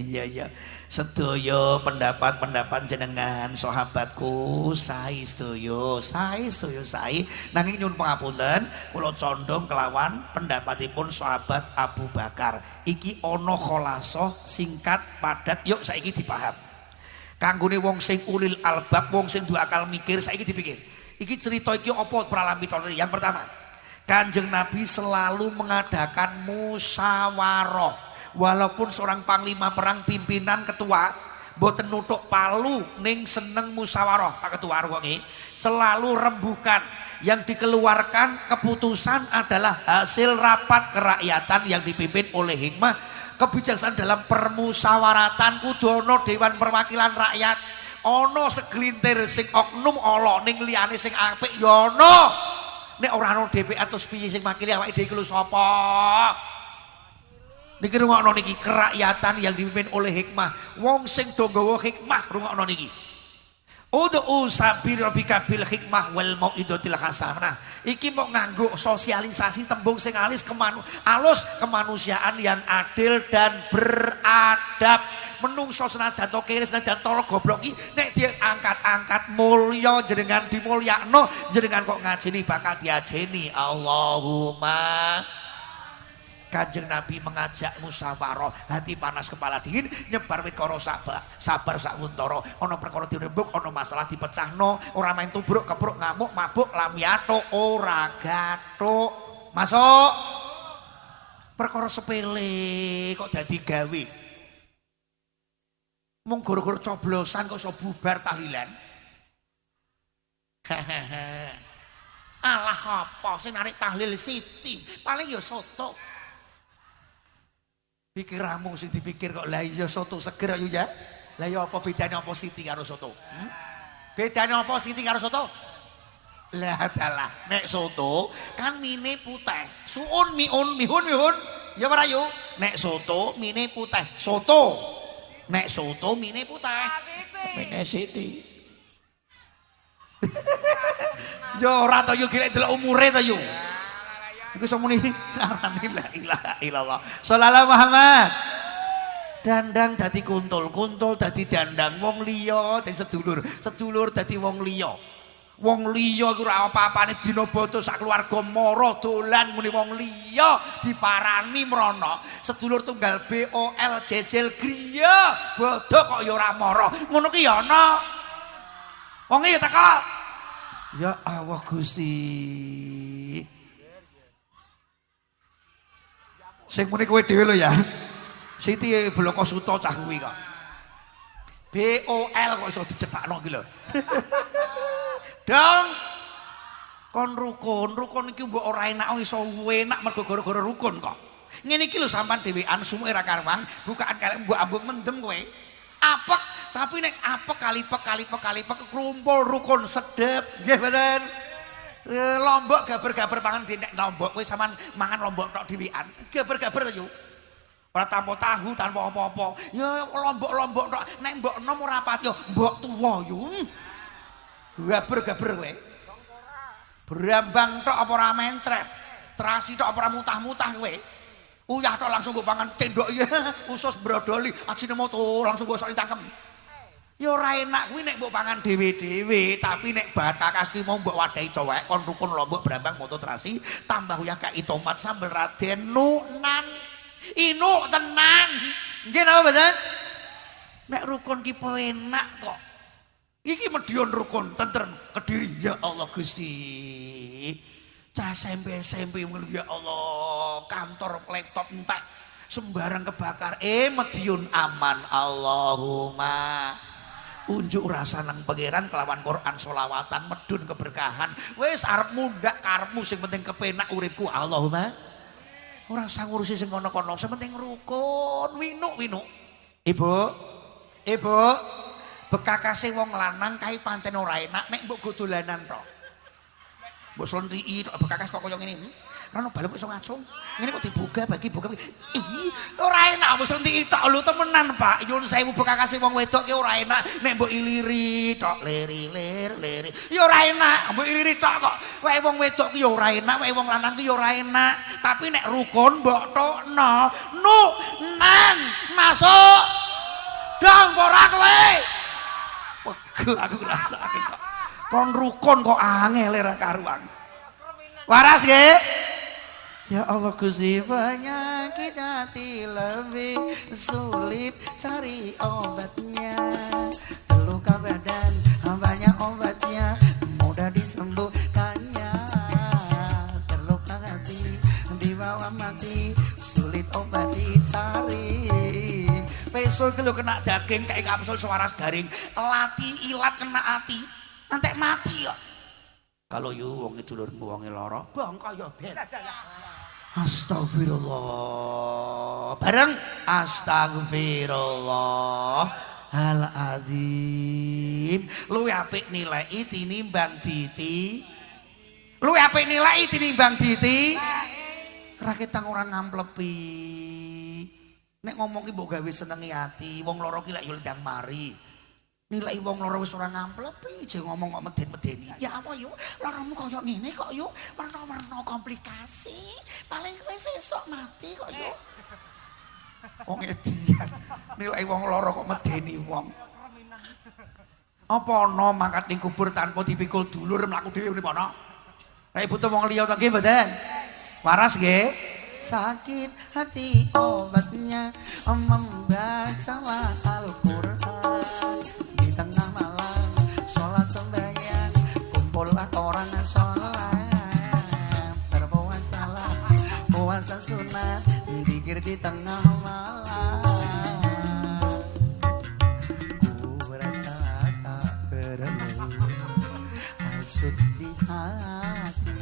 Ya sedaya pendapat jenengan sahabatku sae sedaya nanging nyuwun pangapunten kula condong kelawan pendapatipun sahabat Abu Bakar. Iki ana khulasoh singkat padat yuk saiki dipaham. Kanggone wong sing ulil albab, wong sing duwe akal mikir saiki dipikir. Iki cerita iki apa pralampitan? Yang pertama, Kanjeng Nabi selalu mengadakan musyawarah. Walaupun seorang panglima perang, pimpinan, ketua, mboten nutuk palu ning seneng musyawarah. Pak Ketua Arwongi selalu rembukan. Yang dikeluarkan keputusan adalah hasil rapat kerakyatan yang dipimpin oleh hikmah kebijaksanaan dalam permusyawaratan. Kudu ana Dewan Perwakilan Rakyat, ana segelintir sing oknum ala ning liyane sing apik ya ana. Nek ora ana DPR terus piye sing makili awake dhewe iki lho sapa? Niki rungokno niki kerakyatan yang dipimpin oleh hikmah. Wong sing do nggawa hikmah rungokno niki. Ud'u sabir rabbika bil hikmah wal mau'izatil hasanah. Iki mau nganggo sosialisasi tembung sing alus kemanusiaan yang adil dan beradab. Menungso senajan to kiri senajan tol goblok iki nek diangkat-angkat mulya jenengan dimulyakno, jenengan kok ngajeni bakal diajeni. Allahumma. Kanjeng Nabi mengajak musyawarah, hati panas kepala dingin, nyebar wit karo sabar sak wuntara. Ana perkara dirembuk, ana masalah dipecahno, ora main tubruk, kepruk, ngamuk, mabuk, lamyato, ora gathuk. Masuk. Perkara sepele kok dadi gawe. Mung gara-gara coblosan kok iso bubar tahlilan. Alah apa sing narik tahlil Siti? Paling ya soto. Pikiramu sing dipikir kok lah iya soto seger ayo ya. Lah ya apa bedane apa Siti karo soto? Bedane apa Siti karo soto? Lah dalah nek soto kan mine putih. Suun miun mihun Ya ora yu. Nek soto mine putih. Soto. Nek soto mine putih. Mine Siti. Ya ora to yu golek delok umure to yu. Iku semuni arane la ilaha illallah. Shallallahu Muhammad. Dandang dadi kuntul, kuntul dadi dandang wong liya, dadi sedulur dadi wong liya. Wong liya iku ora apa-apane dina bata sak keluarga mara dolan muni wong liya diparani mrana. Sedulur tunggal BOL jejel griya, bodho kok ya ora mara. Ngono ki ya ana. Wong ya teko. Ya Allah Gusti. Sing muni kowe dhewe lho ya. Siti Bloko Suto cah kuwi kok. BOL kok iso dicetakno iki lho. Dong. Kon rukun iki mbok ora enak iso enak mergo gara-gara rukun kok. Ngene iki lho sampean dhewean sumuke ra karuan, bukaan kalek mbok ambung mendem kowe. Apek, tapi nek apek kalipek krumpul rukun sedep, nggih mboten? Lombok gaber-gaber pangan di nek lombok kowe sampean mangan lombok tok dhewean. Gaber-gaber to yo. Ora tanpa tahu, tanpa apa-apa. Ya lombok-lombok tok. Nek mbok enom ora pati yo, mbok tuwa yo. Gaber-gaber kowe. Brambang tok apa ora mencret. Terasi tok apa ora mutah-mutah kowe. Uyah tok langsung mbok pangan cendok ya. Usus brodoli, ajine moto langsung mbok sok cangkem. Ya ora enak kuwi nek mbok pangan dhewe-dhewe, tapi nek batakas kuwi mau mbok wadahi cowek kon rukun lombok brambang moto terasi tambah uyah kai tomat sambel Raden Nunan. Inuk tenan. Nggih napa mboten? Nek rukun ki enak kok. Iki Medion rukun tentrem Kediri ya Allah Gusti. Cah SMP ya Allah, kantor laptop entek sembarang kebakar. Medion aman Allahumma. Unjuk rasa nang pangeran kelawan Quran sholawatan medun keberkahan. Wis arep mundhak karepmu sing penting kepenak uripku Allahumma. Ora usah ngurusi sing kono-kono, sing penting rukun, winuk. Ibu, bekakase wong lanang kae pancen ora enak nek mbok go dolanan tok. Mbok slentiki tok bekakas kok koyo ngene. Rono balem iso ngacung. Ngene kok dibuka bagi buka. Ih, ora enak mbok slentiki tok lho temenan, Pak. Nyuwun sewu bekakase wong wedok ki ora enak nek mbok iliri tok lir. Ya ora enak mbok iliri tok kok. Wae wong wedok ki ya ora enak, wae wong lanang ki ya ora enak. Tapi nek rukun mbok tokno. Nan masuk. Dong ora kowe. Pegel aku ngrasake kok. Kon rukun kok angel ora karuan. Waras nggih? Ya Allah Gusti, penyakit hati lebih sulit cari obatnya. Luka badan banyak obatnya, mudah disembuhkannya. Terluka hati dibawa mati, sulit obat dicari. Peso iki lho kena daging kayak kapsul suara garing, lati ilat kena ati, nanti mati kok. Kalau yu wong dulurmu wonge lara, bang kaya ben. Astagfirullah. Bareng astagfirullahaladzim. Luwih apik nilai tinimbang diti. Luwih apik nilai tinimbang diti. Raketang orang ngamplepi. Nek ngomong ki mbok gawe senengi ati, wong loro ki lek yo ndang mari. Nilai wong loro wis ora ngamplepi, je ngomong kok meden-medeni. Ya apa yo, loromu koyo ngene kok yo, warna-warna komplikasi. Paling kowe sesuk mati kok yo. Wong edian. Nilai wong loro kok medeni wong. Apa ana mangkat ning kubur tanpa dipikul dulur mlaku dhewe ngene ana? Nek butuh wong liya to nggih mboten? Waras nggih? Sakit hati obatnya membaca Al-Quran di tengah malam sholat sembahyang kumpullah orang sholat berpuasalah puasa sunat dikir di tengah malam ku rasa tak perlu hasut di hati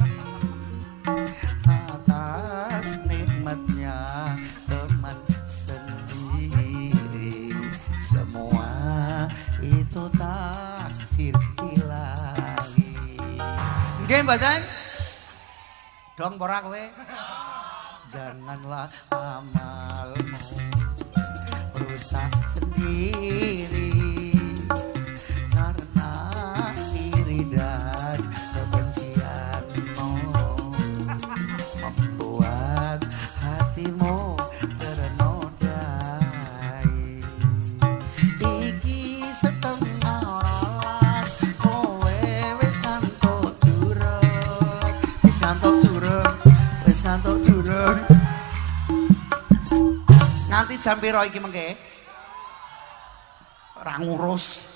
atas nikmatnya teman sendiri semua itu takdir ilahi. Nggih mboten? Dong ora kowe? janganlah amalmu rusak sendiri karena iri dan kebencianmu membuat hatimu ternodai. Iki setengah rolas kowe wis ngantuk durung, wis ngantuk durung, wis ngantuk durung. Nganti jam piro iki mengke? Ora ngurus.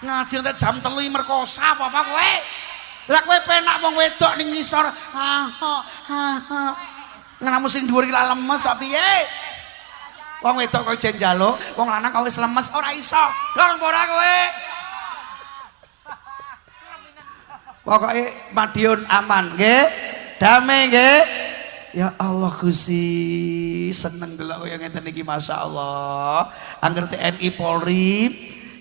Ngaji nganti jam 3 merkosa apa kowe? Lah kowe penak wong wedok ning ngisor. Ngenamu sing dhuwur iki lah lemes kok piye? Wong wedok kok jen njaluk, wong lanang kok wis lemes ora iso. Dong ora kowe. Pokoke Madiun aman nggih. Damai nggih. Ya Allah Gusti, seneng delok kaya ngeten iki masyaallah. Angger TNI Polri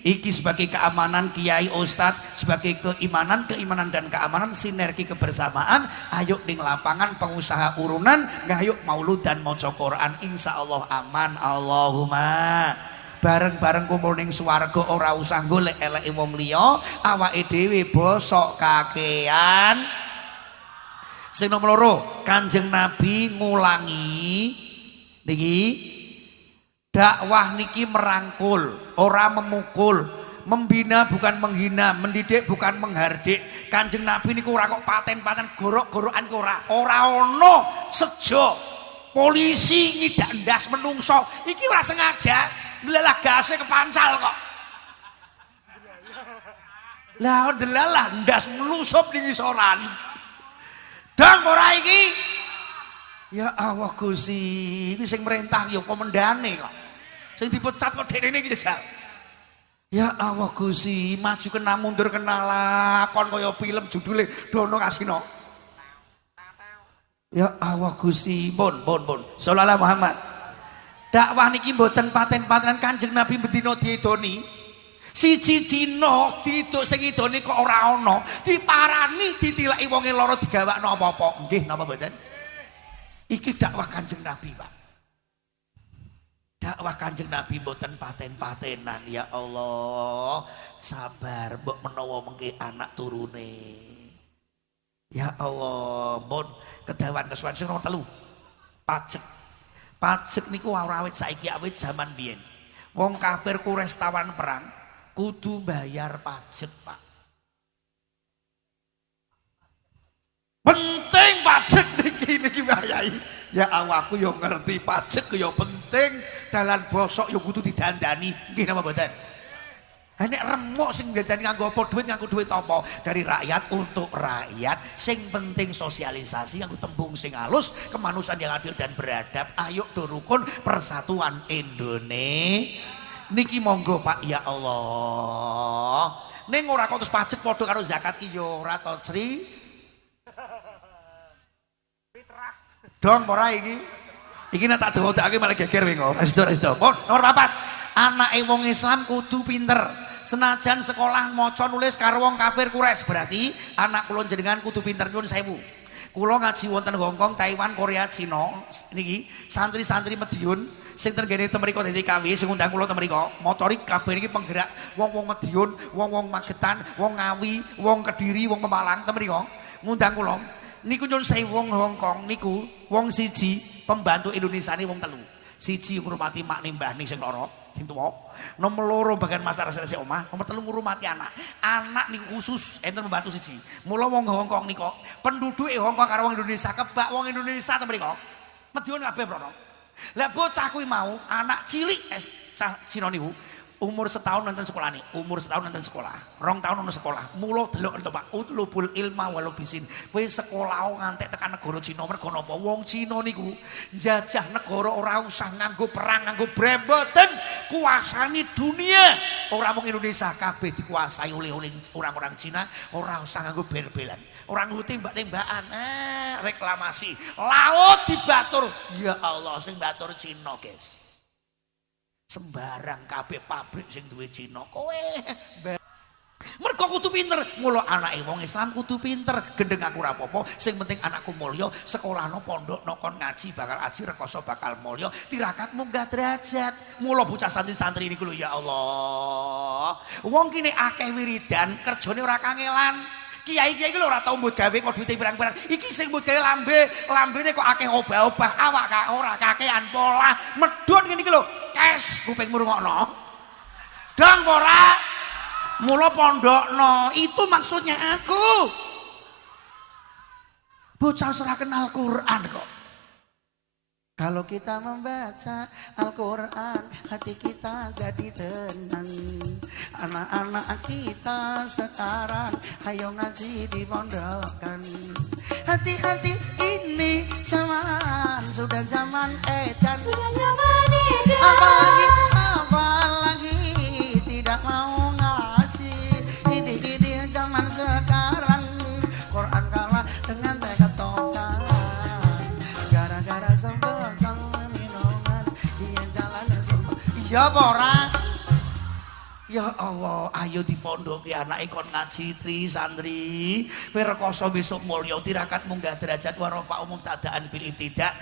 iki sebagai keamanan kiai ustadz, sebagai keimanan dan keamanan sinergi kebersamaan. Ayo ning lapangan pengusaha urunan ngayuk maulud dan maca Quran insyaallah aman. Allahumma bareng-bareng kumpul ning swarga ora usah golek eleke wong liya, awake dhewe bosok kakean. Sing nomor loro, Kanjeng Nabi ngulangi niki dakwah niki merangkul, ora memukul, membina bukan menghina, mendidik bukan menghardik. Kanjeng Nabi niku ora kok paten-paten gorok-gorokan ora ono sejo polisi nyidak ndas menungso. Iki ora sengaja, delalah gase kepancal kok. Lah delalah ndas melusup di ngisoran. Dang ora iki. Ya Allah Gusti, iki sing merintah ya komendane kok. Sing dipecat kok dekne iki jajal. Ya Allah Gusti, maju kena mundur kena lakon kaya film judule Dono Kasino. Ya Allah Gusti, pun. Sallallahu Muhammad. Dakwah niki mboten paten-patenan Kanjeng Nabi bendina diedoni. Siji dina diduk sing idone kok ora ana, diparani ditilaki wonge lara digawakno apa-apa. Nggih napa mboten? Iki dakwah Kanjeng Nabi, Pak. Dakwah Kanjeng Nabi mboten paten-patenan. Ya Allah, sabar mbok menawa mengke anak turune. Ya Allah, mun kedawan kesuwen sing nomor 3. Pajak. Pajak niku ora awit saiki awit jaman biyen. Wong kafir Quraisy tawan perang kudu bayar pajak, Pak. Penting pajak niki bayai. Ya awakku yo ngerti pajak yo penting, dalan bosok yo kudu didandani. Nggih napa mboten? Ha nek remuk sing dandani nganggo apa duit apa? Dari rakyat untuk rakyat. Sing penting sosialisasi nganggo tembung sing halus, kemanusiaan yang adil dan beradab. Ayo do rukun persatuan Indonesia. Niki monggo Pak, ya Allah. Ning ora kok terus pajak padha karo zakat ki yo ora to, Sri. Fitrah. Dong ora iki. Iki nek tak dodake malah geger wingo. Resto. Nomor 4. Anake wong Islam kudu pinter. Senajan sekolah maca nulis karo wong kafir Quraisy, berarti anak kula jenengan kudu pinter nyuwun sewu. Kula ngaji wonten Hongkong, Taiwan, Korea, Cina. Niki santri-santri Madiun sing tenggene temriko dadi KW sing ngundang kula temriko motorik kabeh iki penggerak wong-wong Madiun, wong-wong Magetan, wong Ngawi, wong Kediri, wong Pemalang temriko ngundang kula niku nyun sewu wong Hongkong niku wong siji pembantu Indonesia ni wong 3. Siji ngurmati makne mbahne sing lara sing tuwa, nomor 2 bagian masyarakat sing omah, nomor 3 ngurmati anak niku khusus enten pembantu siji. Mula wong Hongkong niku penduduke Hongkong karo wong Indonesia kebak wong Indonesia temriko Madiun kabeh prono. Lah bocah kuwi mau anak cilik cah Cina niku umur setahun nonton sekolah nih, umur setahun nonton sekolah, 2 tahun nonton sekolah. Mula delok ento Pak, utlubul ilma walau bisin. Kowe sekolah ngantek tekan negara Cina mergo napa? Wong Cina niku njajah negara ora usah nganggo perang, nganggo bremboten, kuasani dunia. Ora mung Indonesia kabeh dikuasai oleh orang-orang Cina, ora usah nganggo bel-belan. Orang nggo tembak-tembakan, reklamasi, laut dibatur. Ya Allah, sing batur Cina, guys. Sembarang kabeh pabrik sing duwe Cina. Kowe Mergo kudu pinter, mula anake wong Islam kudu pinter. Gendeng aku ora apa-apa, sing penting anakku mulya, sekolahno pondokno kon ngaji bakal aji rekoso bakal mulya, tirakat munggah derajat. Mula bocah santri-santri niku lho ya Allah. Wong kene akeh wiridan, kerjane ora kangelan. Kiai-kiai iki lho ora tau mbut gawe kok duwite pirang-pirang. Iki sing mbut gawe lambene kok akeh obah-obah, awak gak ora kakean pola. Medhun ngene iki lho, kes kupingmu rungokno. Dang ora? Mula pondokno, itu maksudnya aku. Bocah ora kenal Quran kok. Kalau kita membaca Al-Quran, hati kita jadi tenang. Anak-anak kita sekarang, ayo ngaji di pondokan. Hati-hati ini zaman, sudah zaman edan. Sudah zaman edan. Apalagi tidak mau ngaji. Ini zaman sekarang, Quran kalah dengan tektokan. Gara-gara sembah ya ora. Ya Allah, ayo dipondoki anake kon ngaji tri santri. Kowe rekoso besok mulya tirakat munggah derajat wa rafa mubtadaan bil ibtida.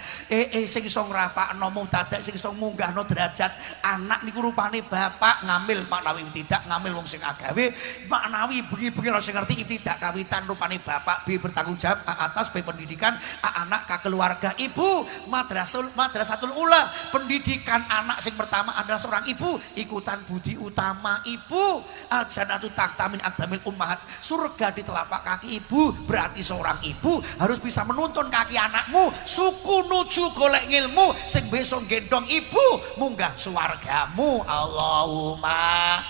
Sing iso ngrafakno mubtada, sing iso munggahno derajat anak niku rupane bapak ngambil maknawi ibtida, ngambil wong sing agawe, maknawi bengi-bengi sing ngerti ibtida kawitan rupane bapak, B bertanggung jawab, A atas, B pendidikan, A anak ka keluarga, ibu madrasatul ula, pendidikan anak sing pertama adalah seorang ibu, ikutan budi utama ibu. Al-jannatu tahta min aqdamil ummahat, surga di telapak kaki ibu. Berarti seorang ibu harus bisa menuntun kaki anakmu suku nuju golek ngilmu sing besok gendong ibu munggah swargamu. Allahumma.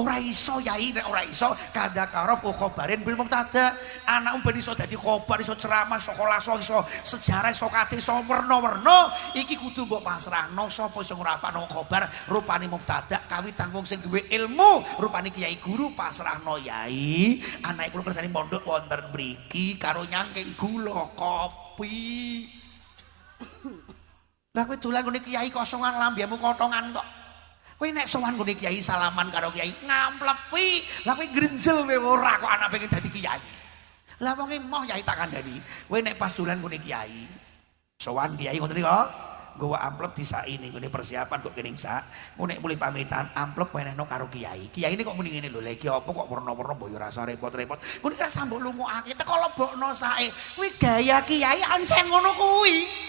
Ora iso yai, nek ora iso kada karof khobarin bil mubtada. Anakmu ben iso dadi khobar, iso ceramah, sekolah, iso sejarah, iso kate, iso werna-werna. Iki kudu mbok pasrahno sapa sing ngrapakno khobar rupane mubtada kawitan wong sing duwe ilmu rupane kiai guru pasrahno yai. Anake kula kersane pondok wonten mriki karo nyangking gula kopi. Lah kowe dolan ngene kiai kosongan lambemu kotongan kok. Kowe nek sowan ngene kiai salaman karo kiai ngamplepi. Lah kowe grenjel kowe ora kok anak pengen dadi kiai. Lah wonge moh yai tak kandhani. Kowe nek pas dolan ngene kiai. Sowan kiai ngoten kok. Nggawa amplop disaki ning ngene persiapan kok kene sak. Engko nek mulih pamitan amplop wenehno karo kiai. Kiai ini kok muni ngene lho. Lah iki apa kok werna-werna mbok yo rasa repot-repot. Ngono iki rasa mbok lungokake teko lebokno sae. Kuwi gaya kiai ancen ngono kuwi.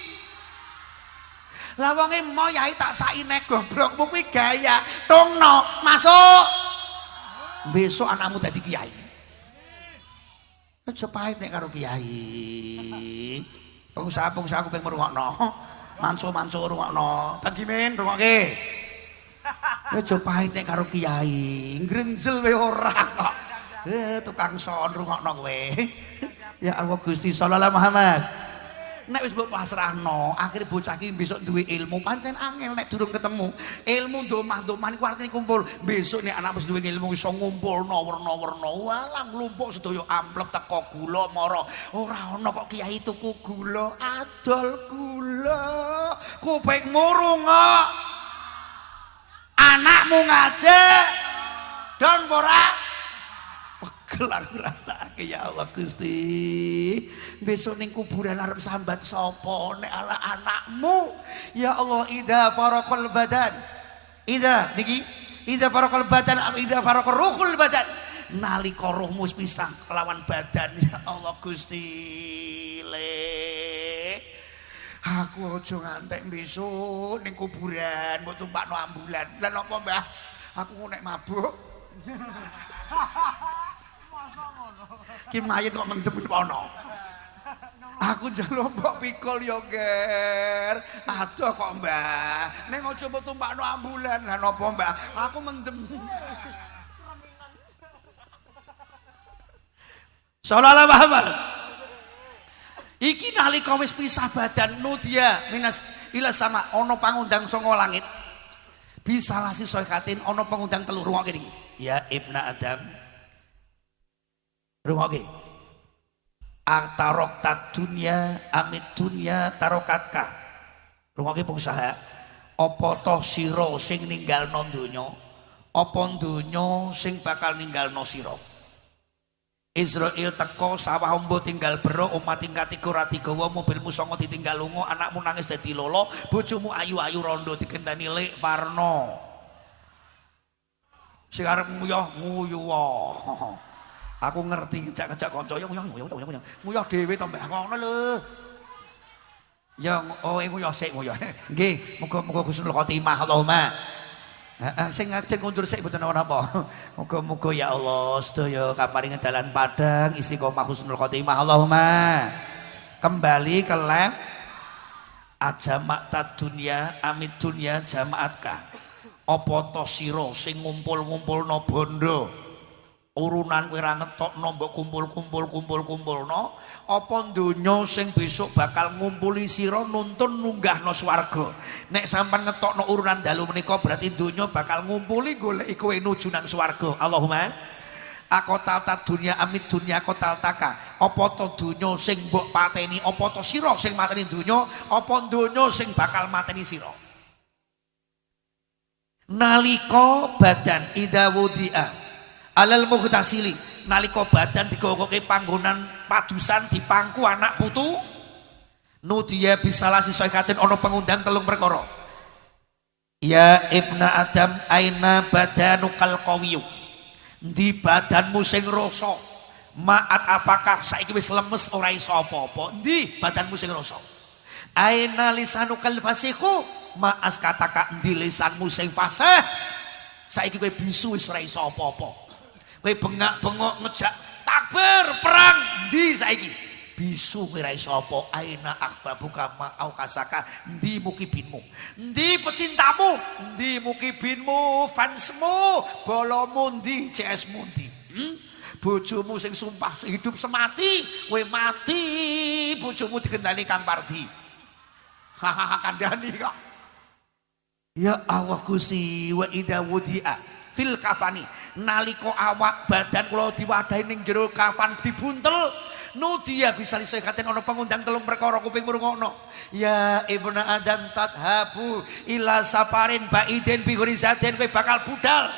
Lah wonge mo yai tak saine goblokmu kuwi gaya. Tungno, masuk. Besok anakmu dadi kiai. Aja pahit nek karo kiai. Pengusaha-pengusaha aku pengen ngrungokno. Manso-manso ngrungokno. Bagi men rungokke. Aja pahit nek karo kiai. Ngrenjel wae ora kok. Tukang son rungokno kowe. Ya Allah Gusti sallallahu Muhammad. Nek wis mbok pasrahno, akhire bocah iki besok duwe ilmu pancen angel nek durung ketemu. Ilmu domah-domah niku artine kumpul. Besok nek anak wis duwe ilmu iso ngumpulno werna-werna. Walah nglumpuk sedaya amplop teko gula mara. Ora ana kok kiai tuku gula, adol gula. Kupingmu rungok. Anakmu ngajak. Don ora? Kelar rasake ya Allah Gusti. Besok ning kuburan arep sambat sapa nek ala anakmu. Ya Allah idza faraqal badan. Idza niki idza faraqal badan idza faraqar ruhul badan. Nalika rohmu wis pisah kelawan badan ya Allah Gusti. Le. Aku aja ngantek besok ning kuburan mbok tumpakno ambulan. Lah napa Mbah? Aku nek mabuk. Ki mayit kok mendem ono. Aku njaluk mbok pikul yo, Ger. Aduh kok, Mbah. Ning aja mbok tumpakno ambulan. Lah napa, Mbah? Aku mendem. Sallallahu Muhammad. Iki nalika wis pisah badan nudia minas ila sama ana pangundang saka langit. Bisa lasi soikatin ana pangundang telu rungokke iki. Ya Ibna Adam. Rungokke. Atarok tat dunya amit dunya tarokatka. Rungokke pengusaha. Apa toh sira sing ninggalno donya apa donya sing bakal ninggalno sira. Israil teko sawah ombo tinggal bero, omah tingkat 3 ora digawa, mobilmu songo ditinggal lunga, anakmu nangis dadi lolo, bojomu ayu-ayu rondo dikenteni Lek Parno. Sing arep nguyuh. Aku ngerti ngejak-ngejak kanca nguyuh dhewe to mbah ngono lho. Ya nguyuh sik nguyuh. Nggih, muga-muga Husnul Khotimah Allahumma. Sing kundur sik mboten napa. Muga-muga ya Allah sedaya kaparingan dalan padang istiqomah Husnul Khotimah Allahumma. Kembali ke lab ajamak tad dunya amit dunya jamaatka. Apa to sira sing ngumpul-ngumpulno bondo? Urunan kowe ra ngetokno mbok kumpul-kumpulno apa donya sing besok bakal ngumpuli sira nuntun munggahno swarga. Nek sampean ngetokno urunan dalu menika berarti donya bakal ngumpuli goleki kowe nuju nang swarga. Allahumma akotal ta dunya amit dunya kotal taka. Apa to donya sing mbok pateni, apa to sira sing mateni donya, apa donya sing bakal mateni sira. Nalika badan ida wudi'a alal mughtasili, nalika badan digogoke panggonan padusan dipangku anak putu, nudiya bisalasi soikatin ono pengundang telung perkara. Ya ibna Adam aina badanukal qawiyu, di badanmu sing rasa maat apakah saiki wis lemes ora iso apa-apa, di badanmu sing rasa. Aina lisanukal fasihu, maas kataka di lisanmu sing fasih saiki kowe bisu wis ora iso apa-apa. Kowe bengak-bengok ngejak takbir perang ndi saiki bisu kowe ra iso apa. Aina ahbabuka ma'au kasaka, ndi mukibinmu, ndi pecintamu, ndi mukibinmu, fansmu, bolomu ndi, CS-mu ndi, bojomu sing sumpah hidup semati kowe mati bojomu dikendali Kang Pardi. Hahaha kandhani kok. Ya Allah Gusti wa idza wudi'a fil kafani, nalika awak badan kula diwadahi ning jero kafan dibuntel, nudia bisa disoikaten ana pengundang telung perkara kuping mrungokno. Ya ibnu Adam tadhabu ila safarin baidin bi ghurizatin, kowe bakal budal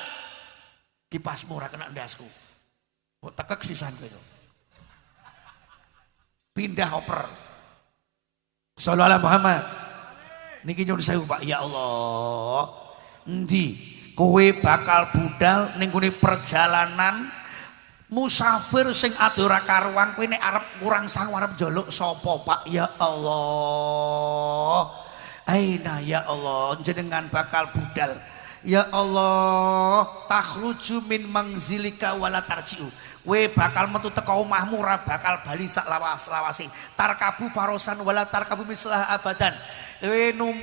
kipasmu ora kena ndasku kok tekek sisan kowe pindah oper. Sallallahu alaihi Muhammad niki nyuwun sewu Pak. Ya Allah, endi kowe bakal budal ning gone perjalanan musafir sing ade ora karuan, kowe nek arep kurang sangu arep njaluk sapa Pak? Ya Allah, aina ya Allah, jenengan bakal budal. Ya Allah, takhruju min mangzilika wala tarji'u, kowe bakal metu teko omahmu ora bakal bali sak lawas-lawase. Tarkabu parosan wala tarkabu mislah abadan,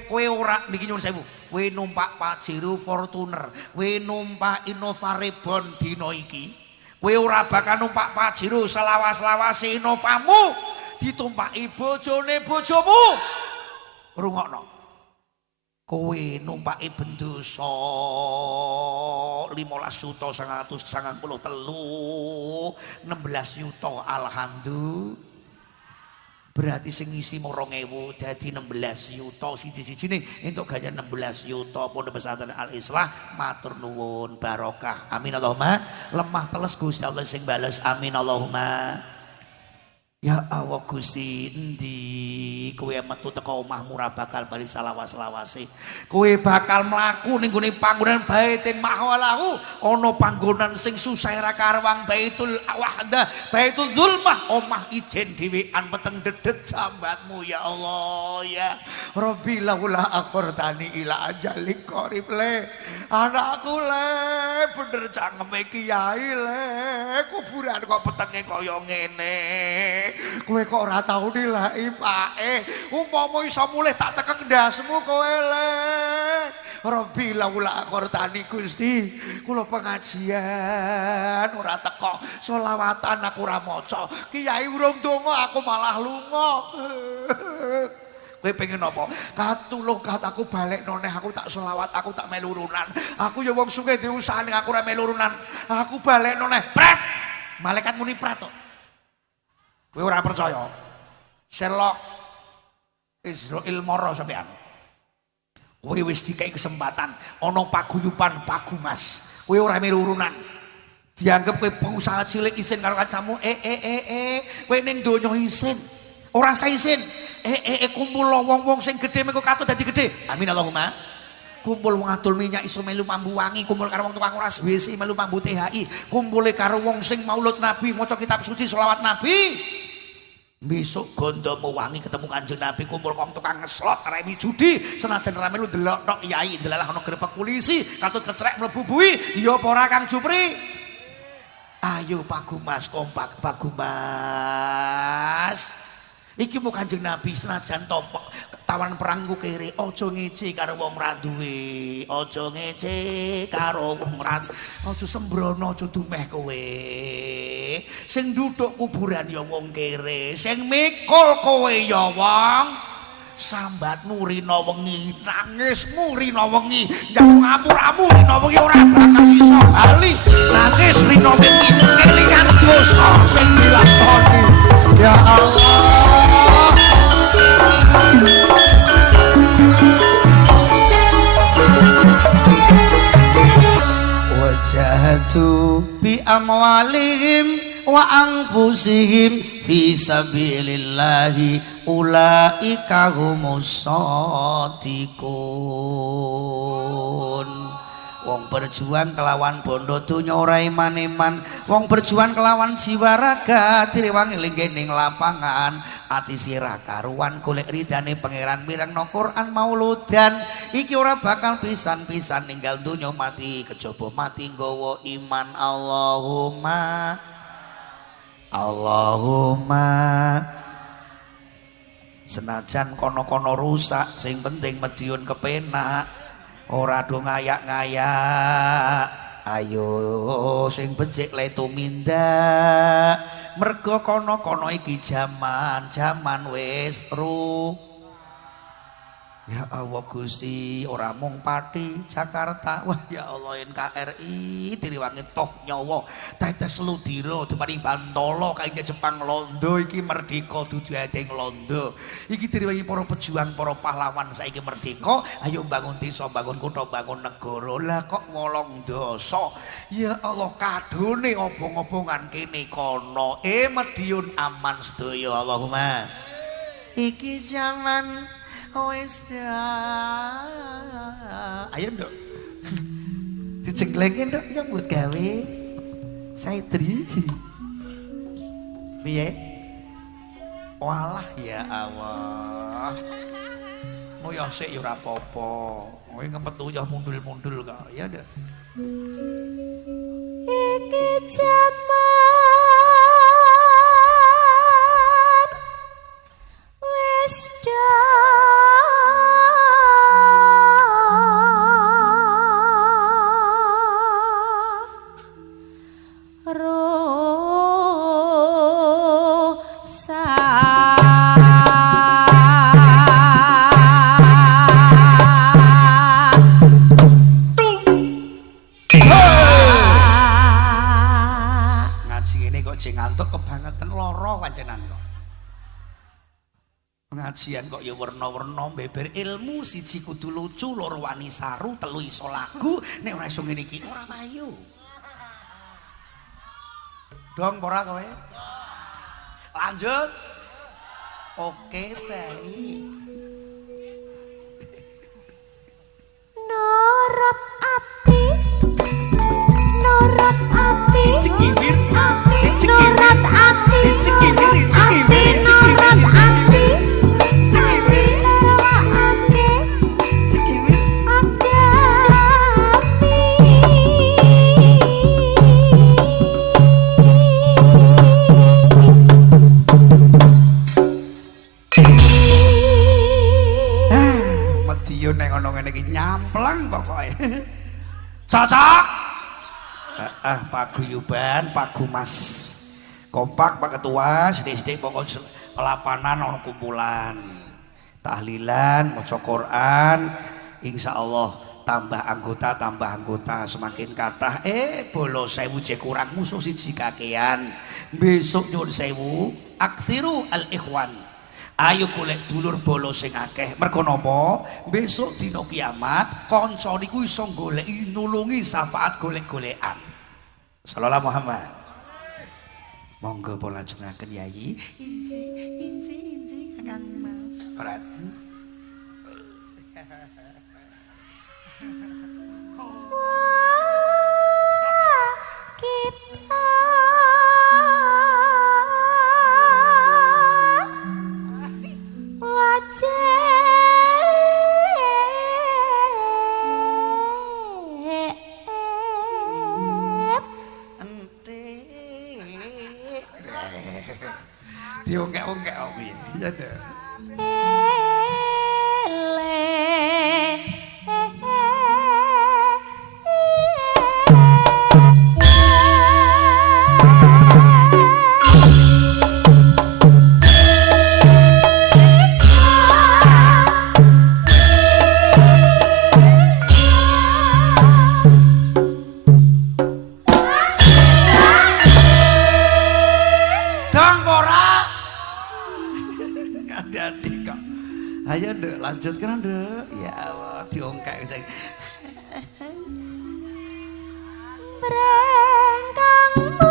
kowe ora niki nyuwun sewu, kowe numpak Pajero Fortuner, kowe numpak Innova Reborn dina iki, kowe ora bakal numpak Pajero selawas-lawase Innovamu ditumpaki bojone bojomu. Rungokno, kowe numpaki bendoso 15.993 16 yuta, alhamdulillah. Berarti sing ngisi mung 2.000 dadi 16 yuta, siji-sijine entuk ganjar 16 yuta. Pondok Pesantren Al Islah matur nuwun barokah, amin Allahumma. Lemah teles Gusti Allah sing bales, amin Allahumma. Ya Allah Gusti, endi kowe metu teko omahmu ora bakal bali salawas-lawase, kowe bakal mlaku ning gone panggonan Baitin Mahwalahu, ana panggonan sing susah ora karwang, Baitul Wahdah, Baitul Zulmah, omah ijen dhewean peteng dedet sambatmu. Ya Allah, ya Rabbi laula akhirtani ila ajalin qarib le, anakku le bener cangeme kiai le, kuburan kok petenge kaya ngene. Kowe kok ora tau nilai pake, umpama iso mulih tak tekek ndasmu kowe le. Rabbi laula akhirtani, Gusti kula pengajian ora teko, selawatan aku ora maca, kiai urung donga aku malah lunga. Kowe pengen apa? Katulung kat aku balik noneh, aku tak selawat, aku tak melu urunan. Aku ya wong sugih diusahane, aku ora melu urunan. Aku balik noneh, pret. Malaikat muni pret. Kowe ora percaya? Sherlock Israil moro sampean. Kowe wis dikai kesempatan ana paguyuban Pagumas. Kowe ora melu urunan. Dianggep kowe pengusaha cilik isin karo kancamu. Kowe ning donya isin. Ora sa isin. Kumpul wong-wong sing gedhe mengko katut dadi gedhe. Amin Allahumma. Kumpul wong adol minyak iso melu mambu wangi, kumpul karo wong tukang uras WC melu mambu THI, kumpule karo wong sing maulud Nabi, maca kitab suci selawat Nabi. Besok gondomu wangi ketemu Kanjeng Nabi, kumpul wong tukang ngeslot remi judi, senajan ra melu delok tok yai delalah ana grebek polisi, katut kecrek mlebu bui, ya apa ora Kang Jupri? Ayo Pak Gumas kompak Pak Gumas. Iki mu Kanjeng Nabi senajan topok tawan perangku kere ojo ngece karo wong ra duwe, ojo ngece karo wong ra, ojo sembrono, ojo dumeh kowe. Sing duduk kuburan ya wong kere, sing mikul kowe ya wong sambat murina wengi, nangis murina wengi, nyang ngapur-amur rina wengi ora bakal iso bali. Nangis rina wengi kelingan dosa sing dilakoni. Ya Allah. Wajahatu bi amwalihim wa anfusihim fi sabilillahi ulaika humus shadiqun. Wong berjuang kelawan bondo donya ora iman-iman, wong berjuang kelawan jiwa raga direwangi linggening lapangan, ati sirah karuan golek ridane pangeran mirengno Quran mauludan. Iki ora bakal pisan-pisan ninggal donya mati kejaba mati nggawa iman. Allahumma senajan kono-kono rusak sing penting Madiun kepenak. Ora do ngayak-ngayak, ayo sing becik le tumindak. Mergo kono-kono iki jaman wis ya Allah Gusti, ora mung Pati Jakarta. Wah ya Allah NKRI diriwangi toh nyawa tetes Ludira depaning Bantala kaengge Jepang Londo iki merdeka dudu adeng Londo. Iki diriwangi para pejuang, para pahlawan saiki merdeka, ayo bangun desa, bangun kutha, bangun negara. Lah kok ngolong dosa. Ya Allah kadone obong-obongan kene kono. Madiun aman sedaya Allahumma. Iki jaman wis ayo nduk dijenglenge nduk nyambut gawe Saidri piye walah ya Allah nguyah sik ya ora apa-apa kowe ngempet uyah mundul-mundul kok ya nduk iki jaman wis pengajian kok ya werna-werna beber ilmu, siji kudu lucu, loro wani saru, telu iso lagu, nek ora iso ngene iki ora payu. Dong ora kowe? Lanjut. Oke, baik. Norot ati. Norot ati. Cekivir. Norot ati. Cekivir. Norot ati. Nek ono ngene iki nyamplang pokoke. Cocok. Pak Guyuban, Pak Gumas. Kompak Pak Ketua, sithik-sithik pokok pelapanan ono kumpulan. Tahlilan, maca Quran, insyaallah tambah anggota semakin kathah. Bolo 1000 jek kurang musuh siji kakean. Besok nyuwun 1000 aktsiru al ikhwan. Ayo golek dulur bolo sing akeh. Mergo napa? Besok dina kiamat kanca niku iso goleki nulungi syafaat golek-golekan. Sallallahu Muhammad. Monggo pola lajengaken Yayi. Inji Kakang Mas. Ora. Diongkek-ongkek kok piye? Ya dah. Ayo Nduk, lanjutkan Nduk. Ya Allah, diongkek. Brengkangmu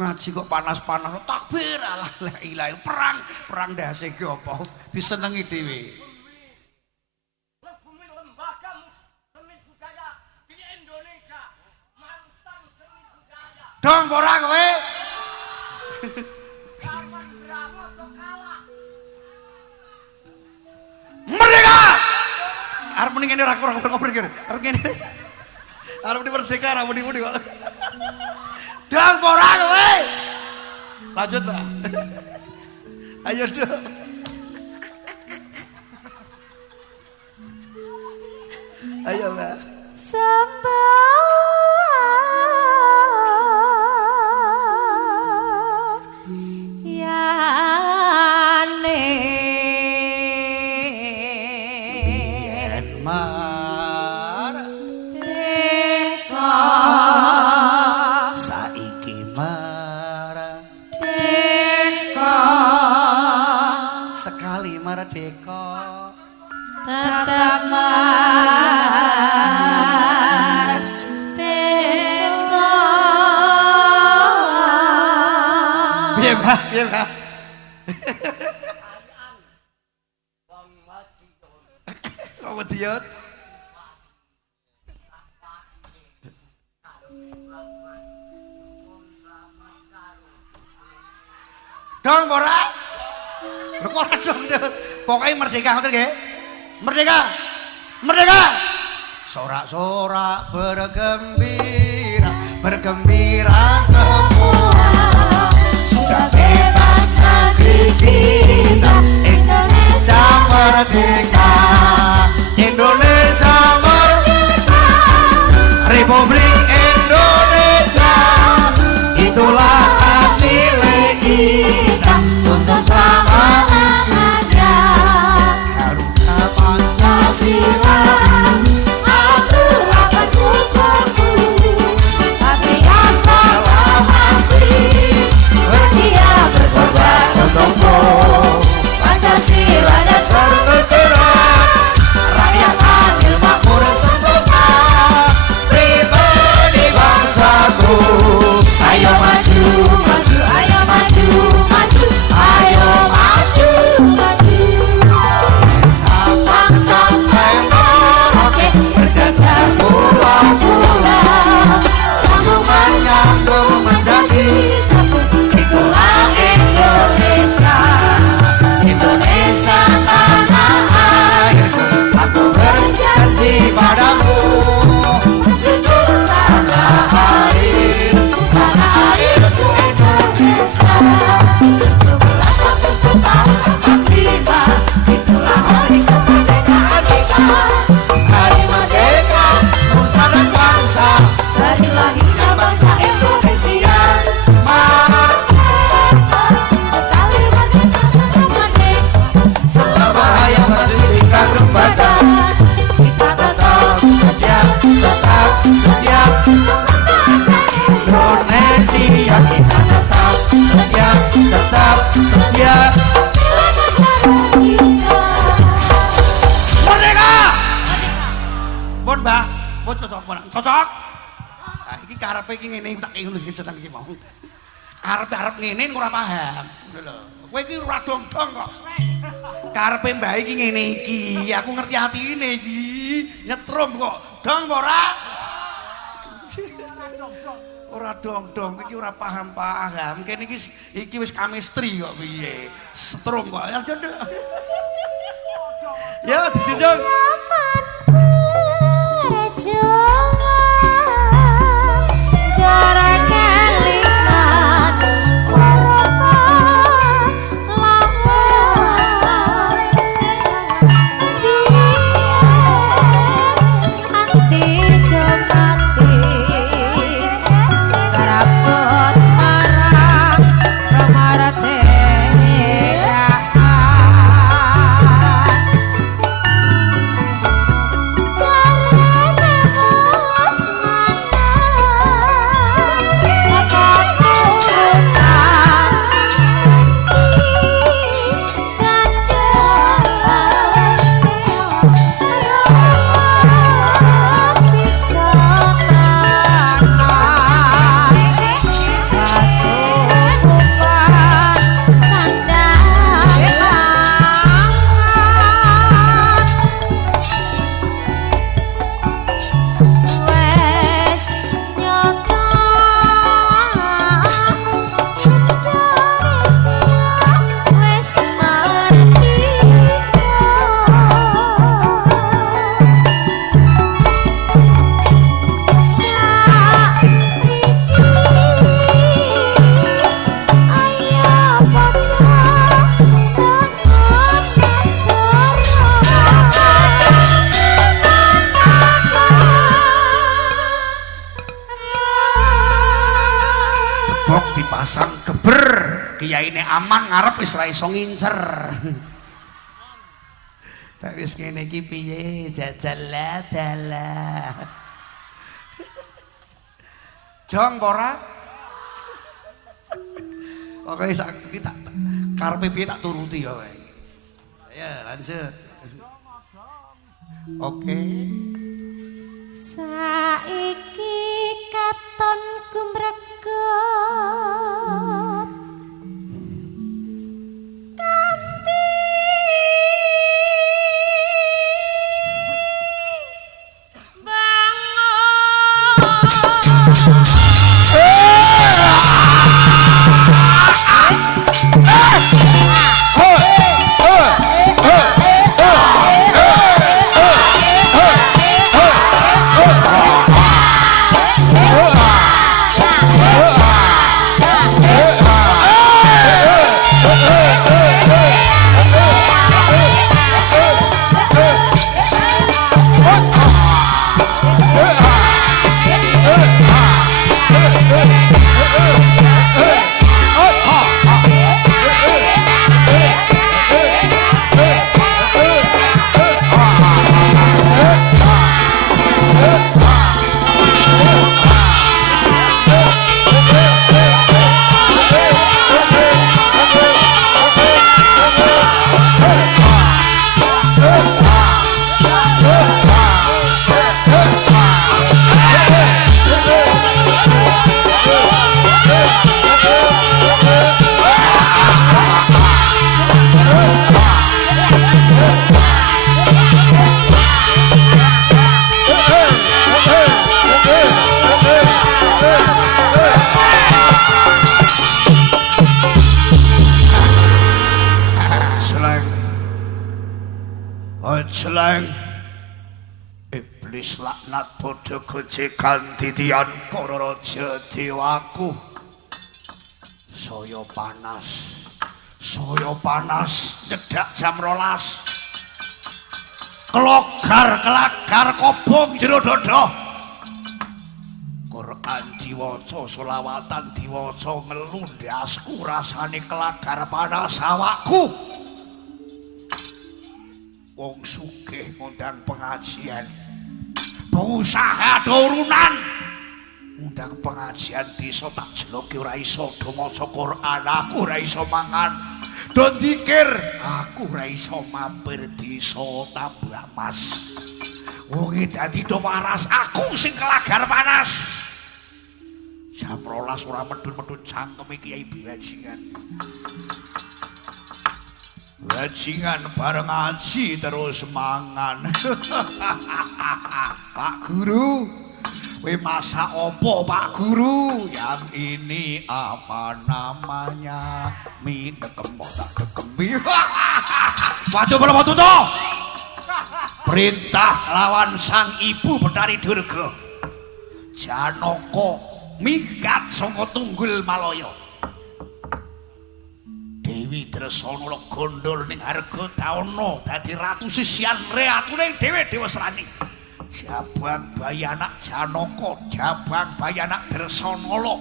ngaji kok panas-panas takbir Allah la ilaha perang dahsyat iki apa disenengi dhewe. Bumi lembaga seni budaya di Indonesia mantan seni budaya. Dong ora kowe. Kapan drama kalah. Merdeka. Arep muni ngene ora kurang kene. Arep ngene. Arep di merdeka ora muni-muni kok. Dong ora kowe. Lanjut, Mbak. Ayo, Dok. Ayo, Mbak. Iya, Pak. Kok wedi-yot? Dong ora? Lho kok ora dong. Pokoke merdeka ngoten nggih. Merdeka. Merdeka. Sorak-sorak bergembira, bergembira semua. Sudah bebas negeri kita, Indonesia merdeka, Indonesia merdeka, Republik Indonesia, itulah hak milik kita untuk selama-lamanya. Garuda Pancasila, aturan berkukuh, patriot dalam asli. Pun Mbah, pun cocok pun. Cocok. Ah iki karepe iki ngene tak ngono iki seneng iki mau. Arep-arep ngene ora paham. Ngono lho. Kowe iki ora dong-dong kok. Karepe Mbah iki ngene iki. Aku ngerti atine iki. Nyetrum kok. Dong ora? Ora dong-dong iki ora paham-paham. Kene iki wis chemistry kok piye. Setrum kok. Ya dijunjung. Dipasang geber kiyaine aman ngarep wis ora iso ngincer. Nek wis ngene iki piye jajal dalah. Dong ora? Pokoke sak tak karepe piye tak turuti ya kowe. Ya lanjut. Oke. Saiki katon gumreget kanthi Jeleng iblis laknat padha gojekan titian para raja dewaku. Saya panas nyedak jam 12. Kelogar kobong jero dada. Quran diwaca, selawatan diwaca, ngelundasku rasane kelagar panas awakku. Wong sugih ngundang pengajian, pengusaha turunan ngundang pengajian desa tak jeloke ora iso do maca Quran, aku ora iso mangan do zikir, aku ora iso mampir desa tambah mas. Wong iki dadi do waras, aku sing kelagar panas. Jam 12 ora medun-medun cangkeme Kiai Bajingan. Bajingan bareng ngaji terus mangan. Pak Guru, kowe masak opo Pak Guru? Yang ini apa namanya? Mie dekem tak dekemi. Waduh belum tuto. Perintah lawan sang ibu Betari Durga. Janaka minggat saka Tunggul Malaya. Dewi Dresana gondol ning Hargatana dadi ratu sisian reatune dhewe Dewasrani. Jabang Bayanak Janaka, jabang Bayanak Dresana.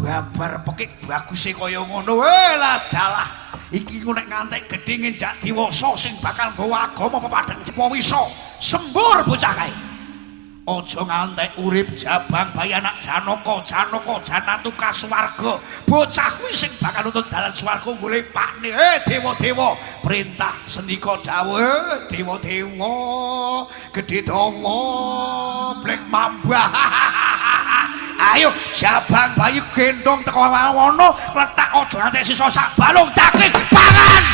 Babar pekik baguse kaya ngono. Lah dalah. Iki ku nek ngantek gedhe ngenjak diwasa sing bakal nggawa agama pepadang Pawisa. Sembur bocah kae. Aja ngantek urip jabang Bayanak Janaka, Janaka janatu kasuwarga. Bocah kuwi sing bakal nuntut dalan swarga golek pakne. Dewa-dewa, perintah sendika dawuh dewa-dewa, gedhe dawa, blek mambah. Ayo jabang bayi gendong teko wono letak aja ngantek sisa sak balung daging pangan.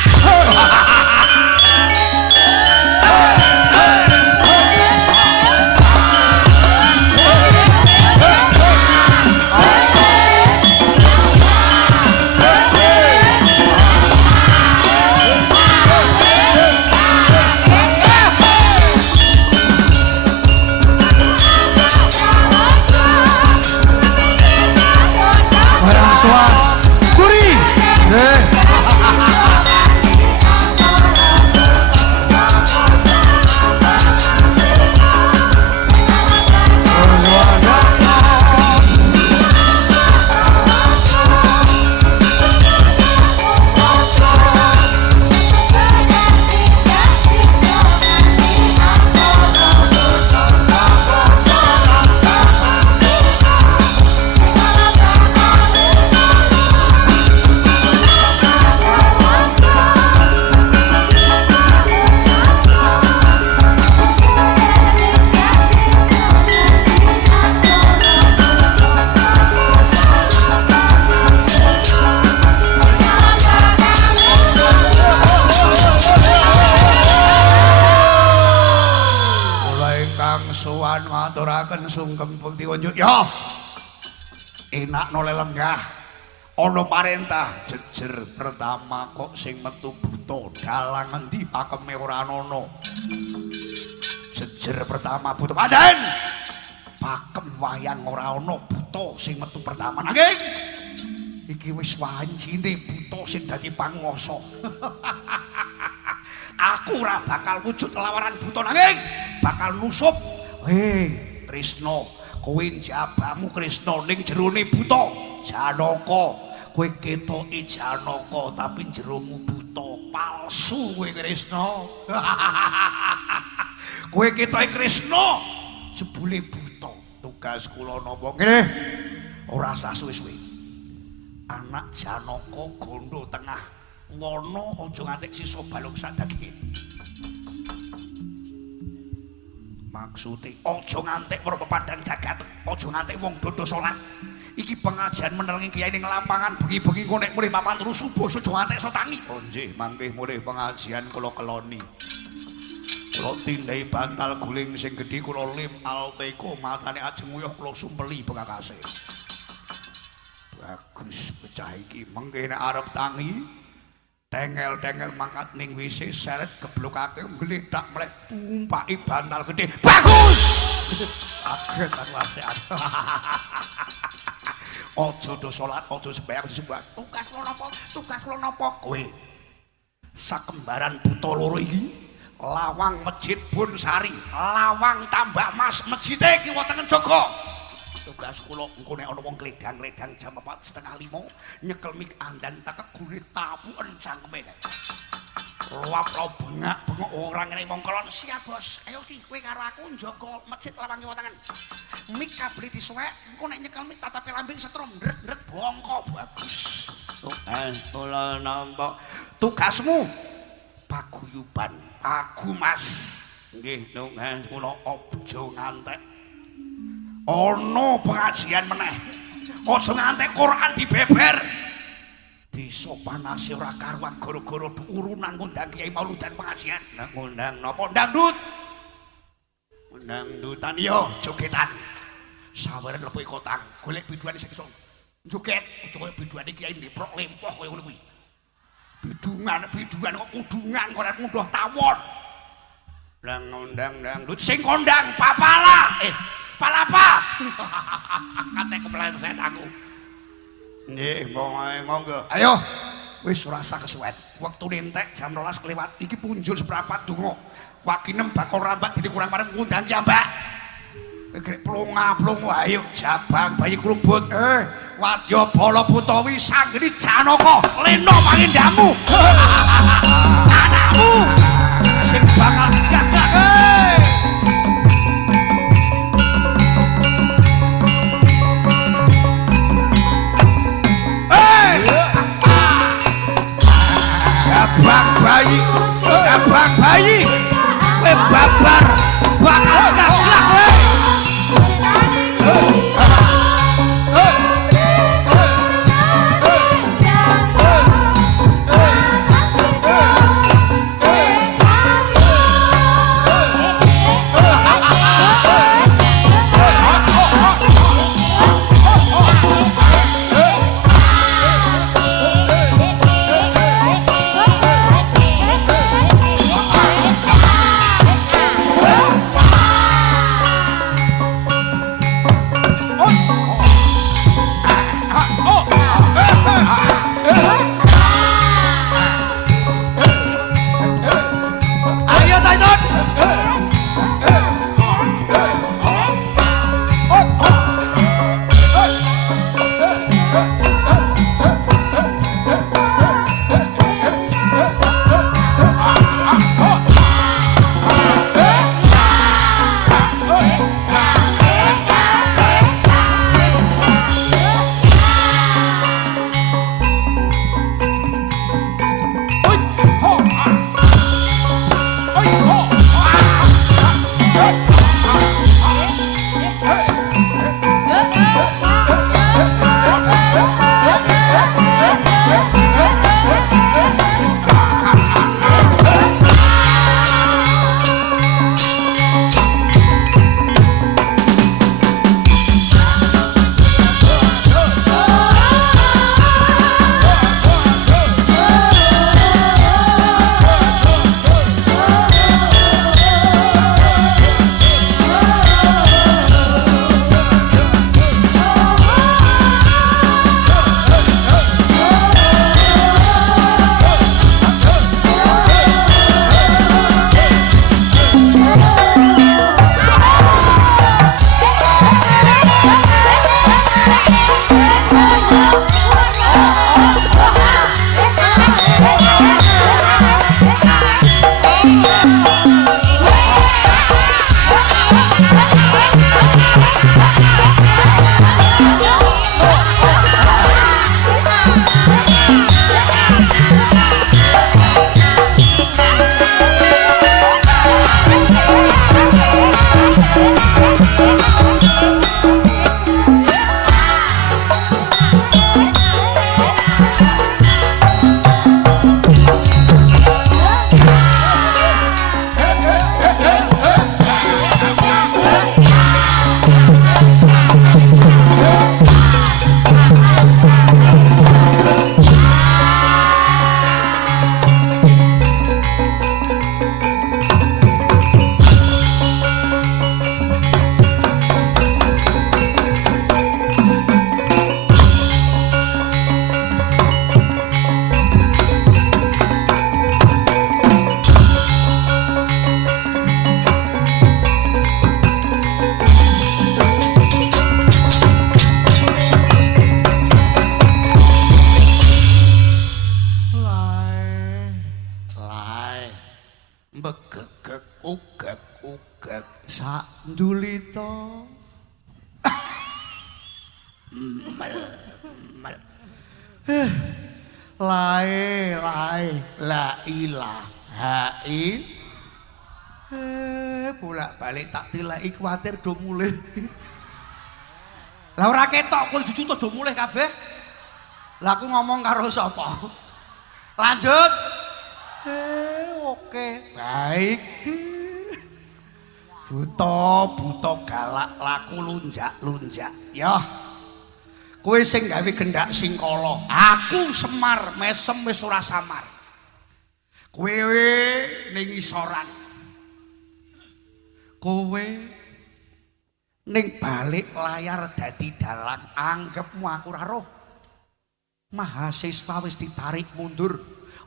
Sungkem bukti wonjuk ya enak noleh lenggah ana parentah jejer pertama kok sing metu buta dalang endi pakeme ora ana jejer pertama buta paden pakem wayang ora ana buta sing metu pertama nanging iki wis wancine buta sing dadi panguwasa. Aku ora bakal wujud lawaran buta nanging bakal nusup. Krisna, kowe jabamu Krisna ning jerone buta. Janaka, kowe ketoke Janaka tapi jeromu buta. Palsu kowe Krisna. Kowe ketoke Krisna, jebule buta. Tugas kula napa ngene? Ora usah suwe-suwe. Anak Janaka gondo tengah. Ngono aja ngantek sisa balung sak daging. Maksude aja ngantek para pepadang jagat, aja ngantek wong dodo salat. Iki pengajian menelengi kiai ning lapangan bengi-bengi kok nek mulih papan turu subuh aja ngantek so tangi. Oh nggih, mangke mulih pengajian kula keloni. Kula tindai bantal guling sing gedhe kula lim alteko matane ajeng uyuh kula sumpeli bengakase. Bagus bocah iki mengke nek arep tangi tengel-tengel mangkat ning WC seret geblokake ngledak mleh tumpaki bantal gede. Bagus. Kaget aku asean. Aja do salat, aja sembahyang disembah. Tugas kula napa? Tugas kula napa? Kowe sakembaran buta loro iki lawang Masjid Bonsari, lawang Tambak Mas, masjide kiwa tengen jaga. Tugas kula engko nek ana wong kledang-kledang jam 4:30 nyekel mik andan tekek gune tapuken cangkeme. Luap-luap bengak-bengok ora ngene mongkolon. Siap bos. Ayo ki kowe karo aku njaga masjid lawang kiwa tengen. Mik kabeh disuwek engko nek nyekel mik tatapi lambing setrum ndret-ndret bongko bagus. Tugas kula nampa tugasmu paguyuban. Aku Mas Nggih, nungan kula aja ngantek. Ana pengajian meneh. Aja ngantek Quran dibeber. Disopanasi ora karuan gara-gara urunan ngundang Kiai Mauludan pengajian. Nah, ngundang napa dangdut? Dangdutan yo jogetan. Saweren lepuh kotang, golek biduane sing iso joget, aja koyo biduane Kiai Ndeprok lempoh koyo ngono kuwi. Biduan kok kudungan kok mudah tawon. Lah ngundang dangdut sing kondang papala. Palapa. Kate kepleset aku. Nggih, monggo. Ayo. Wis ora usah kesuwen. Wektune entek jam 12 kelewat. Iki punjul seprapat donga. Wakinem bakal rambat dadi kurang parem ngundang ki, Mbak. Grek plonga-plongo ayo jabang bayi kerubut. Wadya bala putawi sanggeni Janaka lena pangindamu. Anakmu sing bakal gagak. Sabang bayi, babar, bakal gablak. Lae la ilaha illallah. bolak-balik tak tileki kuwatir do mulih. Lah ora ketok kowe jujuto do mulih kabeh. Lah aku ngomong karo sapa? Lanjut. Oke, baik. Buta galak laku lunjak-lunjak. Yo. Kowe sing gawe gendak singkala. Aku Semar, mesem wis ora samar. Kowe ning isoran. Kowe ning balik layar dadi dalang, anggepmu aku ora roh. Mahasiswa wis ditarik mundur.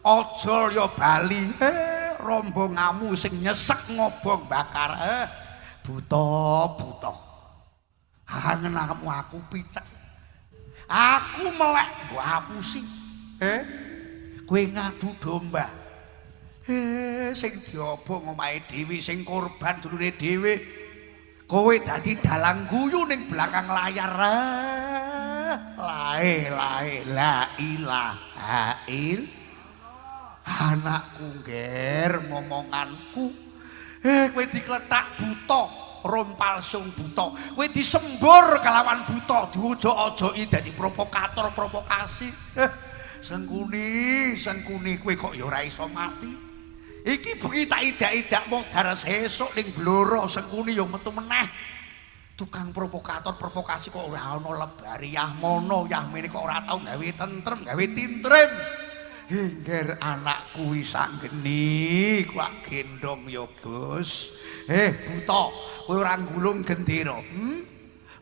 Aja ya bali. Rombonganmu sing nyesek ngobong bakar. Buta. Hangenmu aku picek. Aku melek mbok hapusi. Kowe ngadu domba. Sing diobong omahe dhewe, sing korban dulure dhewe. Kowe dadi dalang guyu ning belakang layar. La ilaha illallah. Anakku ngger momonganku. Kowe dikletak buta, rompalsung buta. Kowe disembur kelawan buta, diojo-ojoki dadi provokator provokasi. Sengkuni kowe kok ya ora iso mati. Iki bengi tak idak-idak modar sesuk ning Blora, Sengkuni ya metu meneh. Tukang provokator provokasi kok ora ana lebari yah mono, yah mene kok ora tau gawe tentrem, gawe tintrim. Hingger anakku wis anggeni, kuwi gendong ya Gus. Buta, kowe ora nggulung gendera.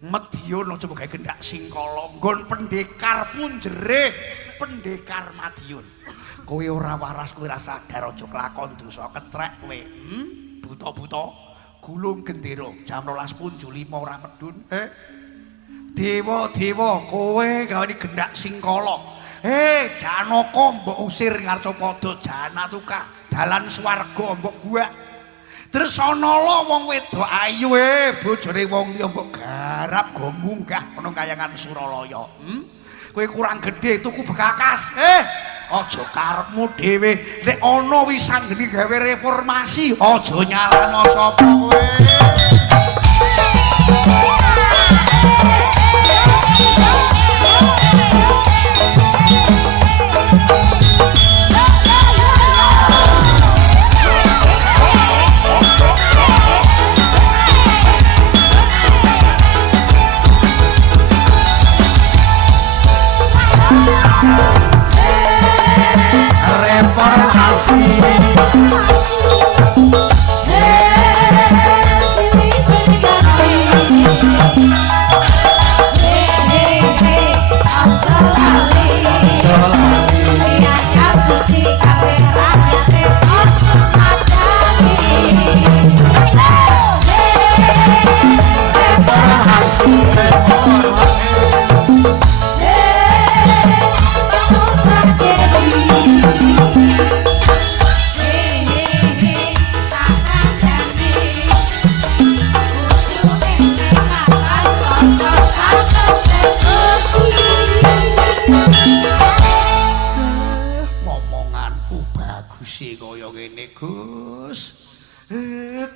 Madiun aja gawe gendak singkala, nggon pendekar punjere, pendekar Madiun. Kowe ora waras, kowe ora sadar aja kelakon dosa kecrek kowe. Buta, gulung gendera jam 12.05 ora medun. Dewa, kowe gawe gendak singkala. Janaka mbok usir Ngarcapada, Janatuka dalan swarga mbok buak. Dresanala wong wedok ayu bojone wong liya mbok garap go munggah ana kayangan Suralaya. Kowe kurang gedhe tuku bekakas. Aja karepmu dhewe nek ana wis anggeni gawe reformasi aja nyalano sapa kowe.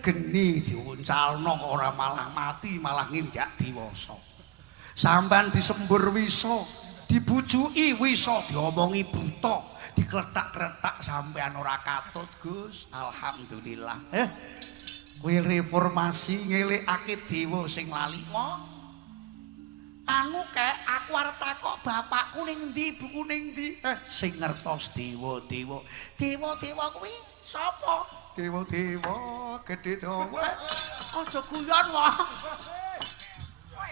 Geni diuncalno kok ora malah mati malah nginjak diwasa. Sampean disembur wisa, dibujuki wisa, diomongi buta, dikletak-kletak sampean ora katut, Gus. Alhamdulillah. Kowe reformasi ngelikake dewa sing lali kok. Anu kek aku arep takok bapakku ning ndi, ibuku ning ndi? Sing ngertos dewa kuwi sapa? Dewa gedhe dawa. Aja guyon wae.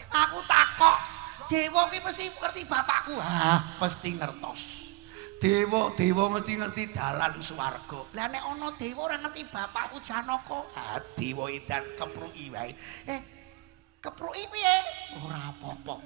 Aku takok, dewa ki mesti ngerti bapakku. Mesti ngertos. Dewa mesti ngerti dalan swarga. Lah nek ana dewa ora ngerti bapakku Janaka, dewa edan kepruki wae. Kepruki piye? Ora apa-apa.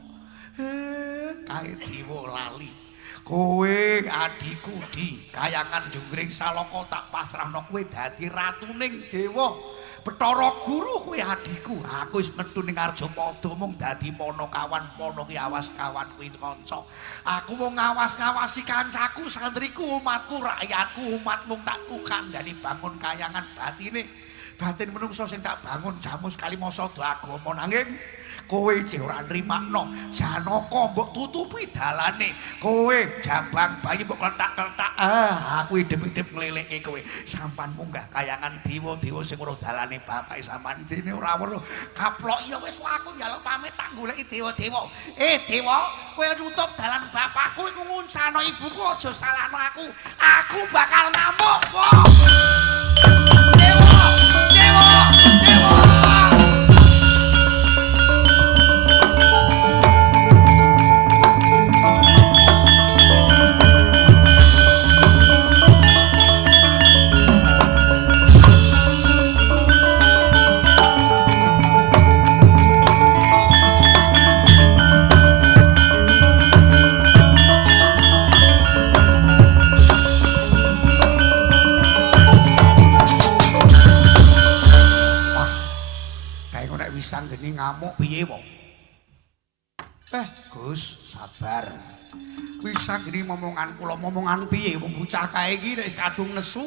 Kae dewa lali. Kowe adikku di kayangan Junggring Salaka tak pasrahno kowe dadi ratuning dewa. Bathara Guru kowe adikku. Aku wis metu ning Arjapada mung dadi Panakawan, ki awas kawan kuwi kanca. Aku mung ngawas-ngawasi kancaku, santriku, umatku, rakyatku, umat mung tak kandhani bangun kayangan batine. batin menungso sing tak bangun jamu sekali masa do agama nanging kowe jek ora nrimakno Janaka mbok tutupi dalane kowe jabang bayi mbok kletak-kletak aku idep-idep ngleleke kowe sampan munggah kayangan dewa-dewa sing ora dalane bapake sampan dene ora weruh kaplok ya wis aku njaluk pamit tak goleki dewa-dewa dewa kowe nutup dalan bapakku iku nguncano ibuku aja salahno aku bakal ngamuk dewa dewa dewa Sanggeni ngamuk piye wong? Gus, sabar. Kuwi sanggeni momongan kula momongan piye wong bocah kae iki nek kadung nesu.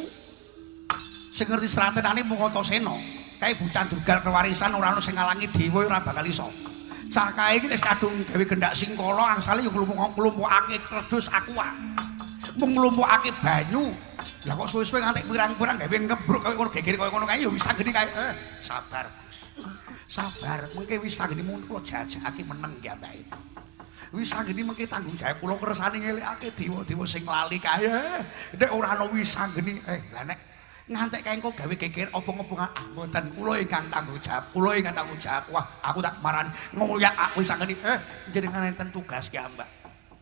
Sing ngerti strategane mung Antasena. Kae bocah durgal kewarisan ora ono sing ngalangi dewa ora bakal iso. Cah kae iki nek kadung gawe gendak singkala angsale yo nglumpukake kledus aqua. Mung nglumpukake banyu. Lah kok suwe-suwe nganti pirang-pirang gawe ngebruk kaya ngono geger kaya ngono kae yo wis sanggeni kae. Sabar. Sabar, mengke wis sanggeni mun kula jajake meneng ki ambake. Wis sanggeni mengke tanggung jawab kula kersane ngelikake dewa-dewa sing lali kae. Nek ora ana wis sanggeni, lah nek ngantek kae engko gawe geger obong-obongan mboten kula ingkang tanggung jawab. Kula ingkang tanggung jawab. Wah, aku tak marani ngoyak aku wis sanggeni. Jenengan enten tugas ki ambak.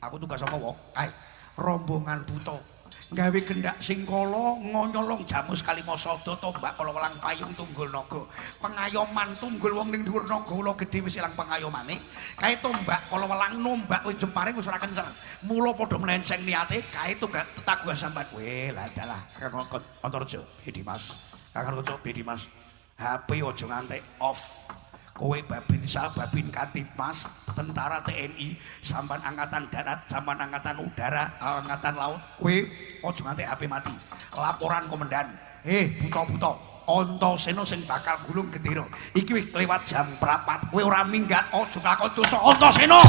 Aku tugas apa wae? Kae rombongan buta. Gawe gendak singkala ngonyolong jamus Kalimasada tombak kala welang payung tunggul naga pengayoman tunggul wong ning dhuwur naga ula gedhe wis ilang pengayomane kae tombak kala welang nombak wis jemparing wis ora kenceng mula padha mlenceng niate kae tunggak tetaguhan sambat kowe lah dalah Antareja Dimas Kakang Dimas HP aja nganti off kowe babin Katimas tentara TNI sampan angkatan darat sampan angkatan udara angkatan laut kowe aja nganti HP mati laporan komandan buta-buta Antasena sing bakal gulung gendera iki wis lewat jam 4 kowe ora minggat aja lakon dosa Antasena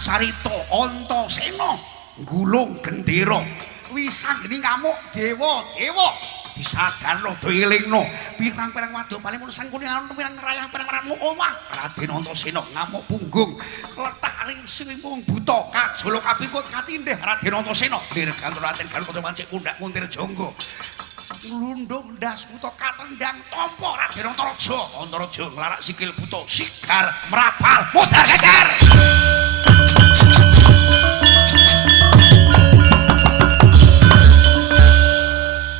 Carita Antasena gulung gendera wis sanggeni ngamuk dewa-dewa disagarno do elingno pirang-pirang wadon paling mun sangkune pirang ngrayah pirang-pirang omah Raden Antasena ngamuk punggung letak sing wong buta kajolo kapikut katindih Raden Antasena dirgan Raden Galuh mancik pundak muntir jonggo lundung ndas buta katendang tampa Raden Antaraja nglarak sikil buta sigar merapal modal geger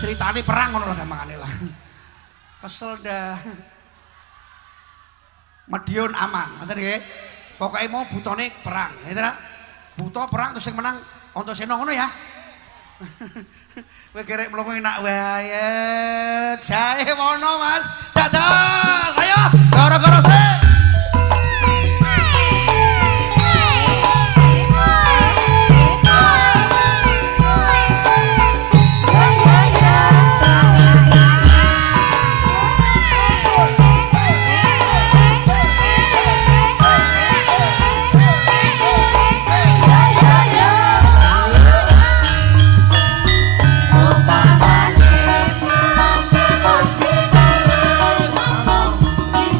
ceritane perang ngono lah gampangane lah kesel dah Madiun aman ngoten nggih pokoke mau butane perang ngene ta buta perang terus sing menang Antasena ngono ya kowe kerek mlongo enak wae jae wono Mas dados ayo gara-gara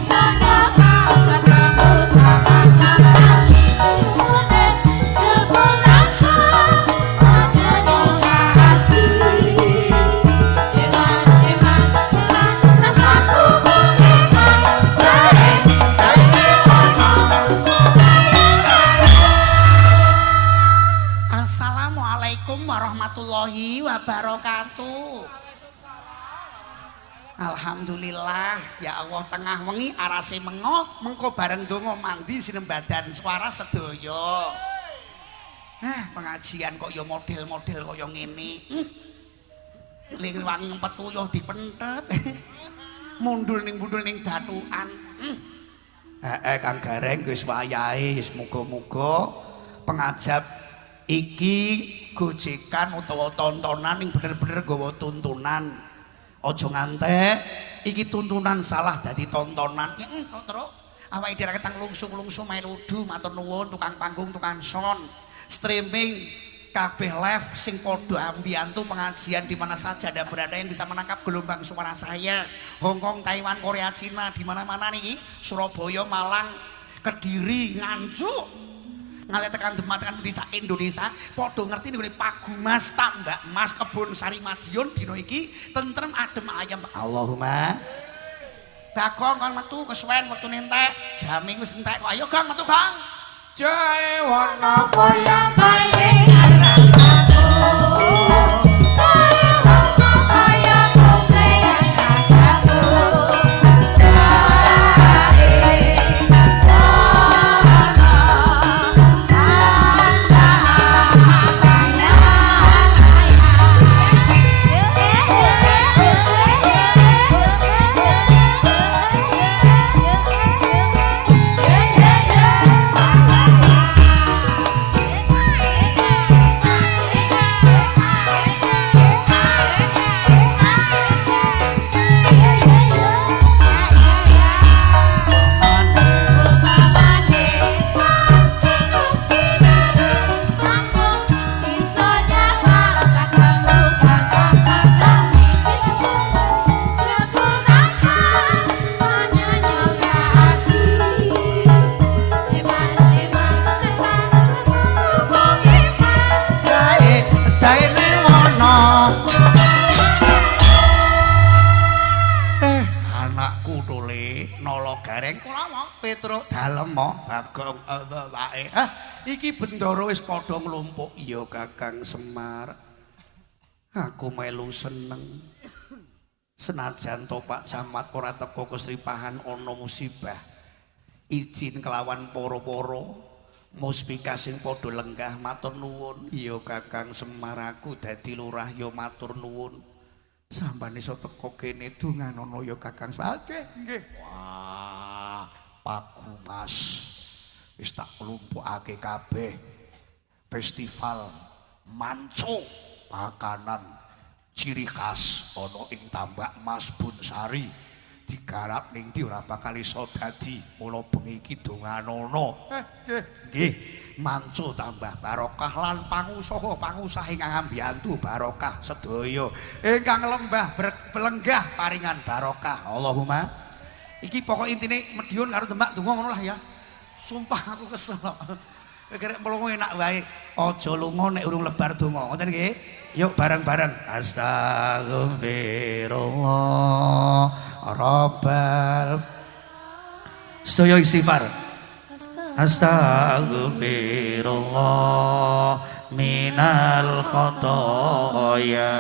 Sana Alhamdulillah ya Allah tengah wengi arase mengko bareng donga mandi sinembadan suara sedaya. Pengajian kok ya model-model kaya ngene. Ling wangi petuyuh dipentet. Mundul ning datukan. Kang Gareng wis wayahe wis muga-muga pengajap iki gojekan utawa tontonan ning bener-bener gawa tuntunan. Aja ngantek iki tuntunan salah dadi tontonan. Terus awake dhewe ketang lungsuh-lungsuh menudu matur nuwun tukang panggung, tukang sound, streaming kabeh live sing padha ambiyantu pengajian di mana saja Anda berada yang bisa menangkap gelombang suara saya. Hong Kong, Taiwan, Korea, Cina, di mana-mana nih, Surabaya, Malang, Kediri, Nganjuk. Ngalih tekan Demak tekan desa Indonesia padha ngerti nih Pagu Mas Tambak Mas Kebun Sari Madiun dina iki tentrem adem ayam Allahumma Bagong kan metu kesuwen wektune entek jame wis entek kok ayo Gang metu Gang jae warna Yang paling rasaku Petruk dalem Bagong wae. Iki bendara wis padha nglumpuk ya Kakang Semar. Aku melu seneng. Senajan to Pak Camat ora teko kesripahan ana musibah. Izin kelawan para-para muspika sing padha lenggah matur nuwun. Ya Kakang Semar aku dadi lurah ya matur nuwun. Sampane iso teko kene donganono ya Kakang Semar. Nggih. Pagu Mas wis tak klumpukake kabeh festival manco makanan ciri khas ana ing Tambak Mas Bunsari digarap ning ndi ora bakal iso dadi mula bengi iki donganono nggih manco tambah barokah lan pangusaha ingkang ambiyantu barokah sedaya ingkang lembah belenggah paringan barokah Allahumma. Iki pokok intine Madiun karo Demak donga ngono lah ya. Sumpah aku kesel. Gerek mlungu enak wae. Aja lunga nek urung lebar donga. Ngoten nggih. Yuk bareng-bareng. Astagfirullah Rabbal. Sedaya istighfar. Astagfirullah minal khotoya.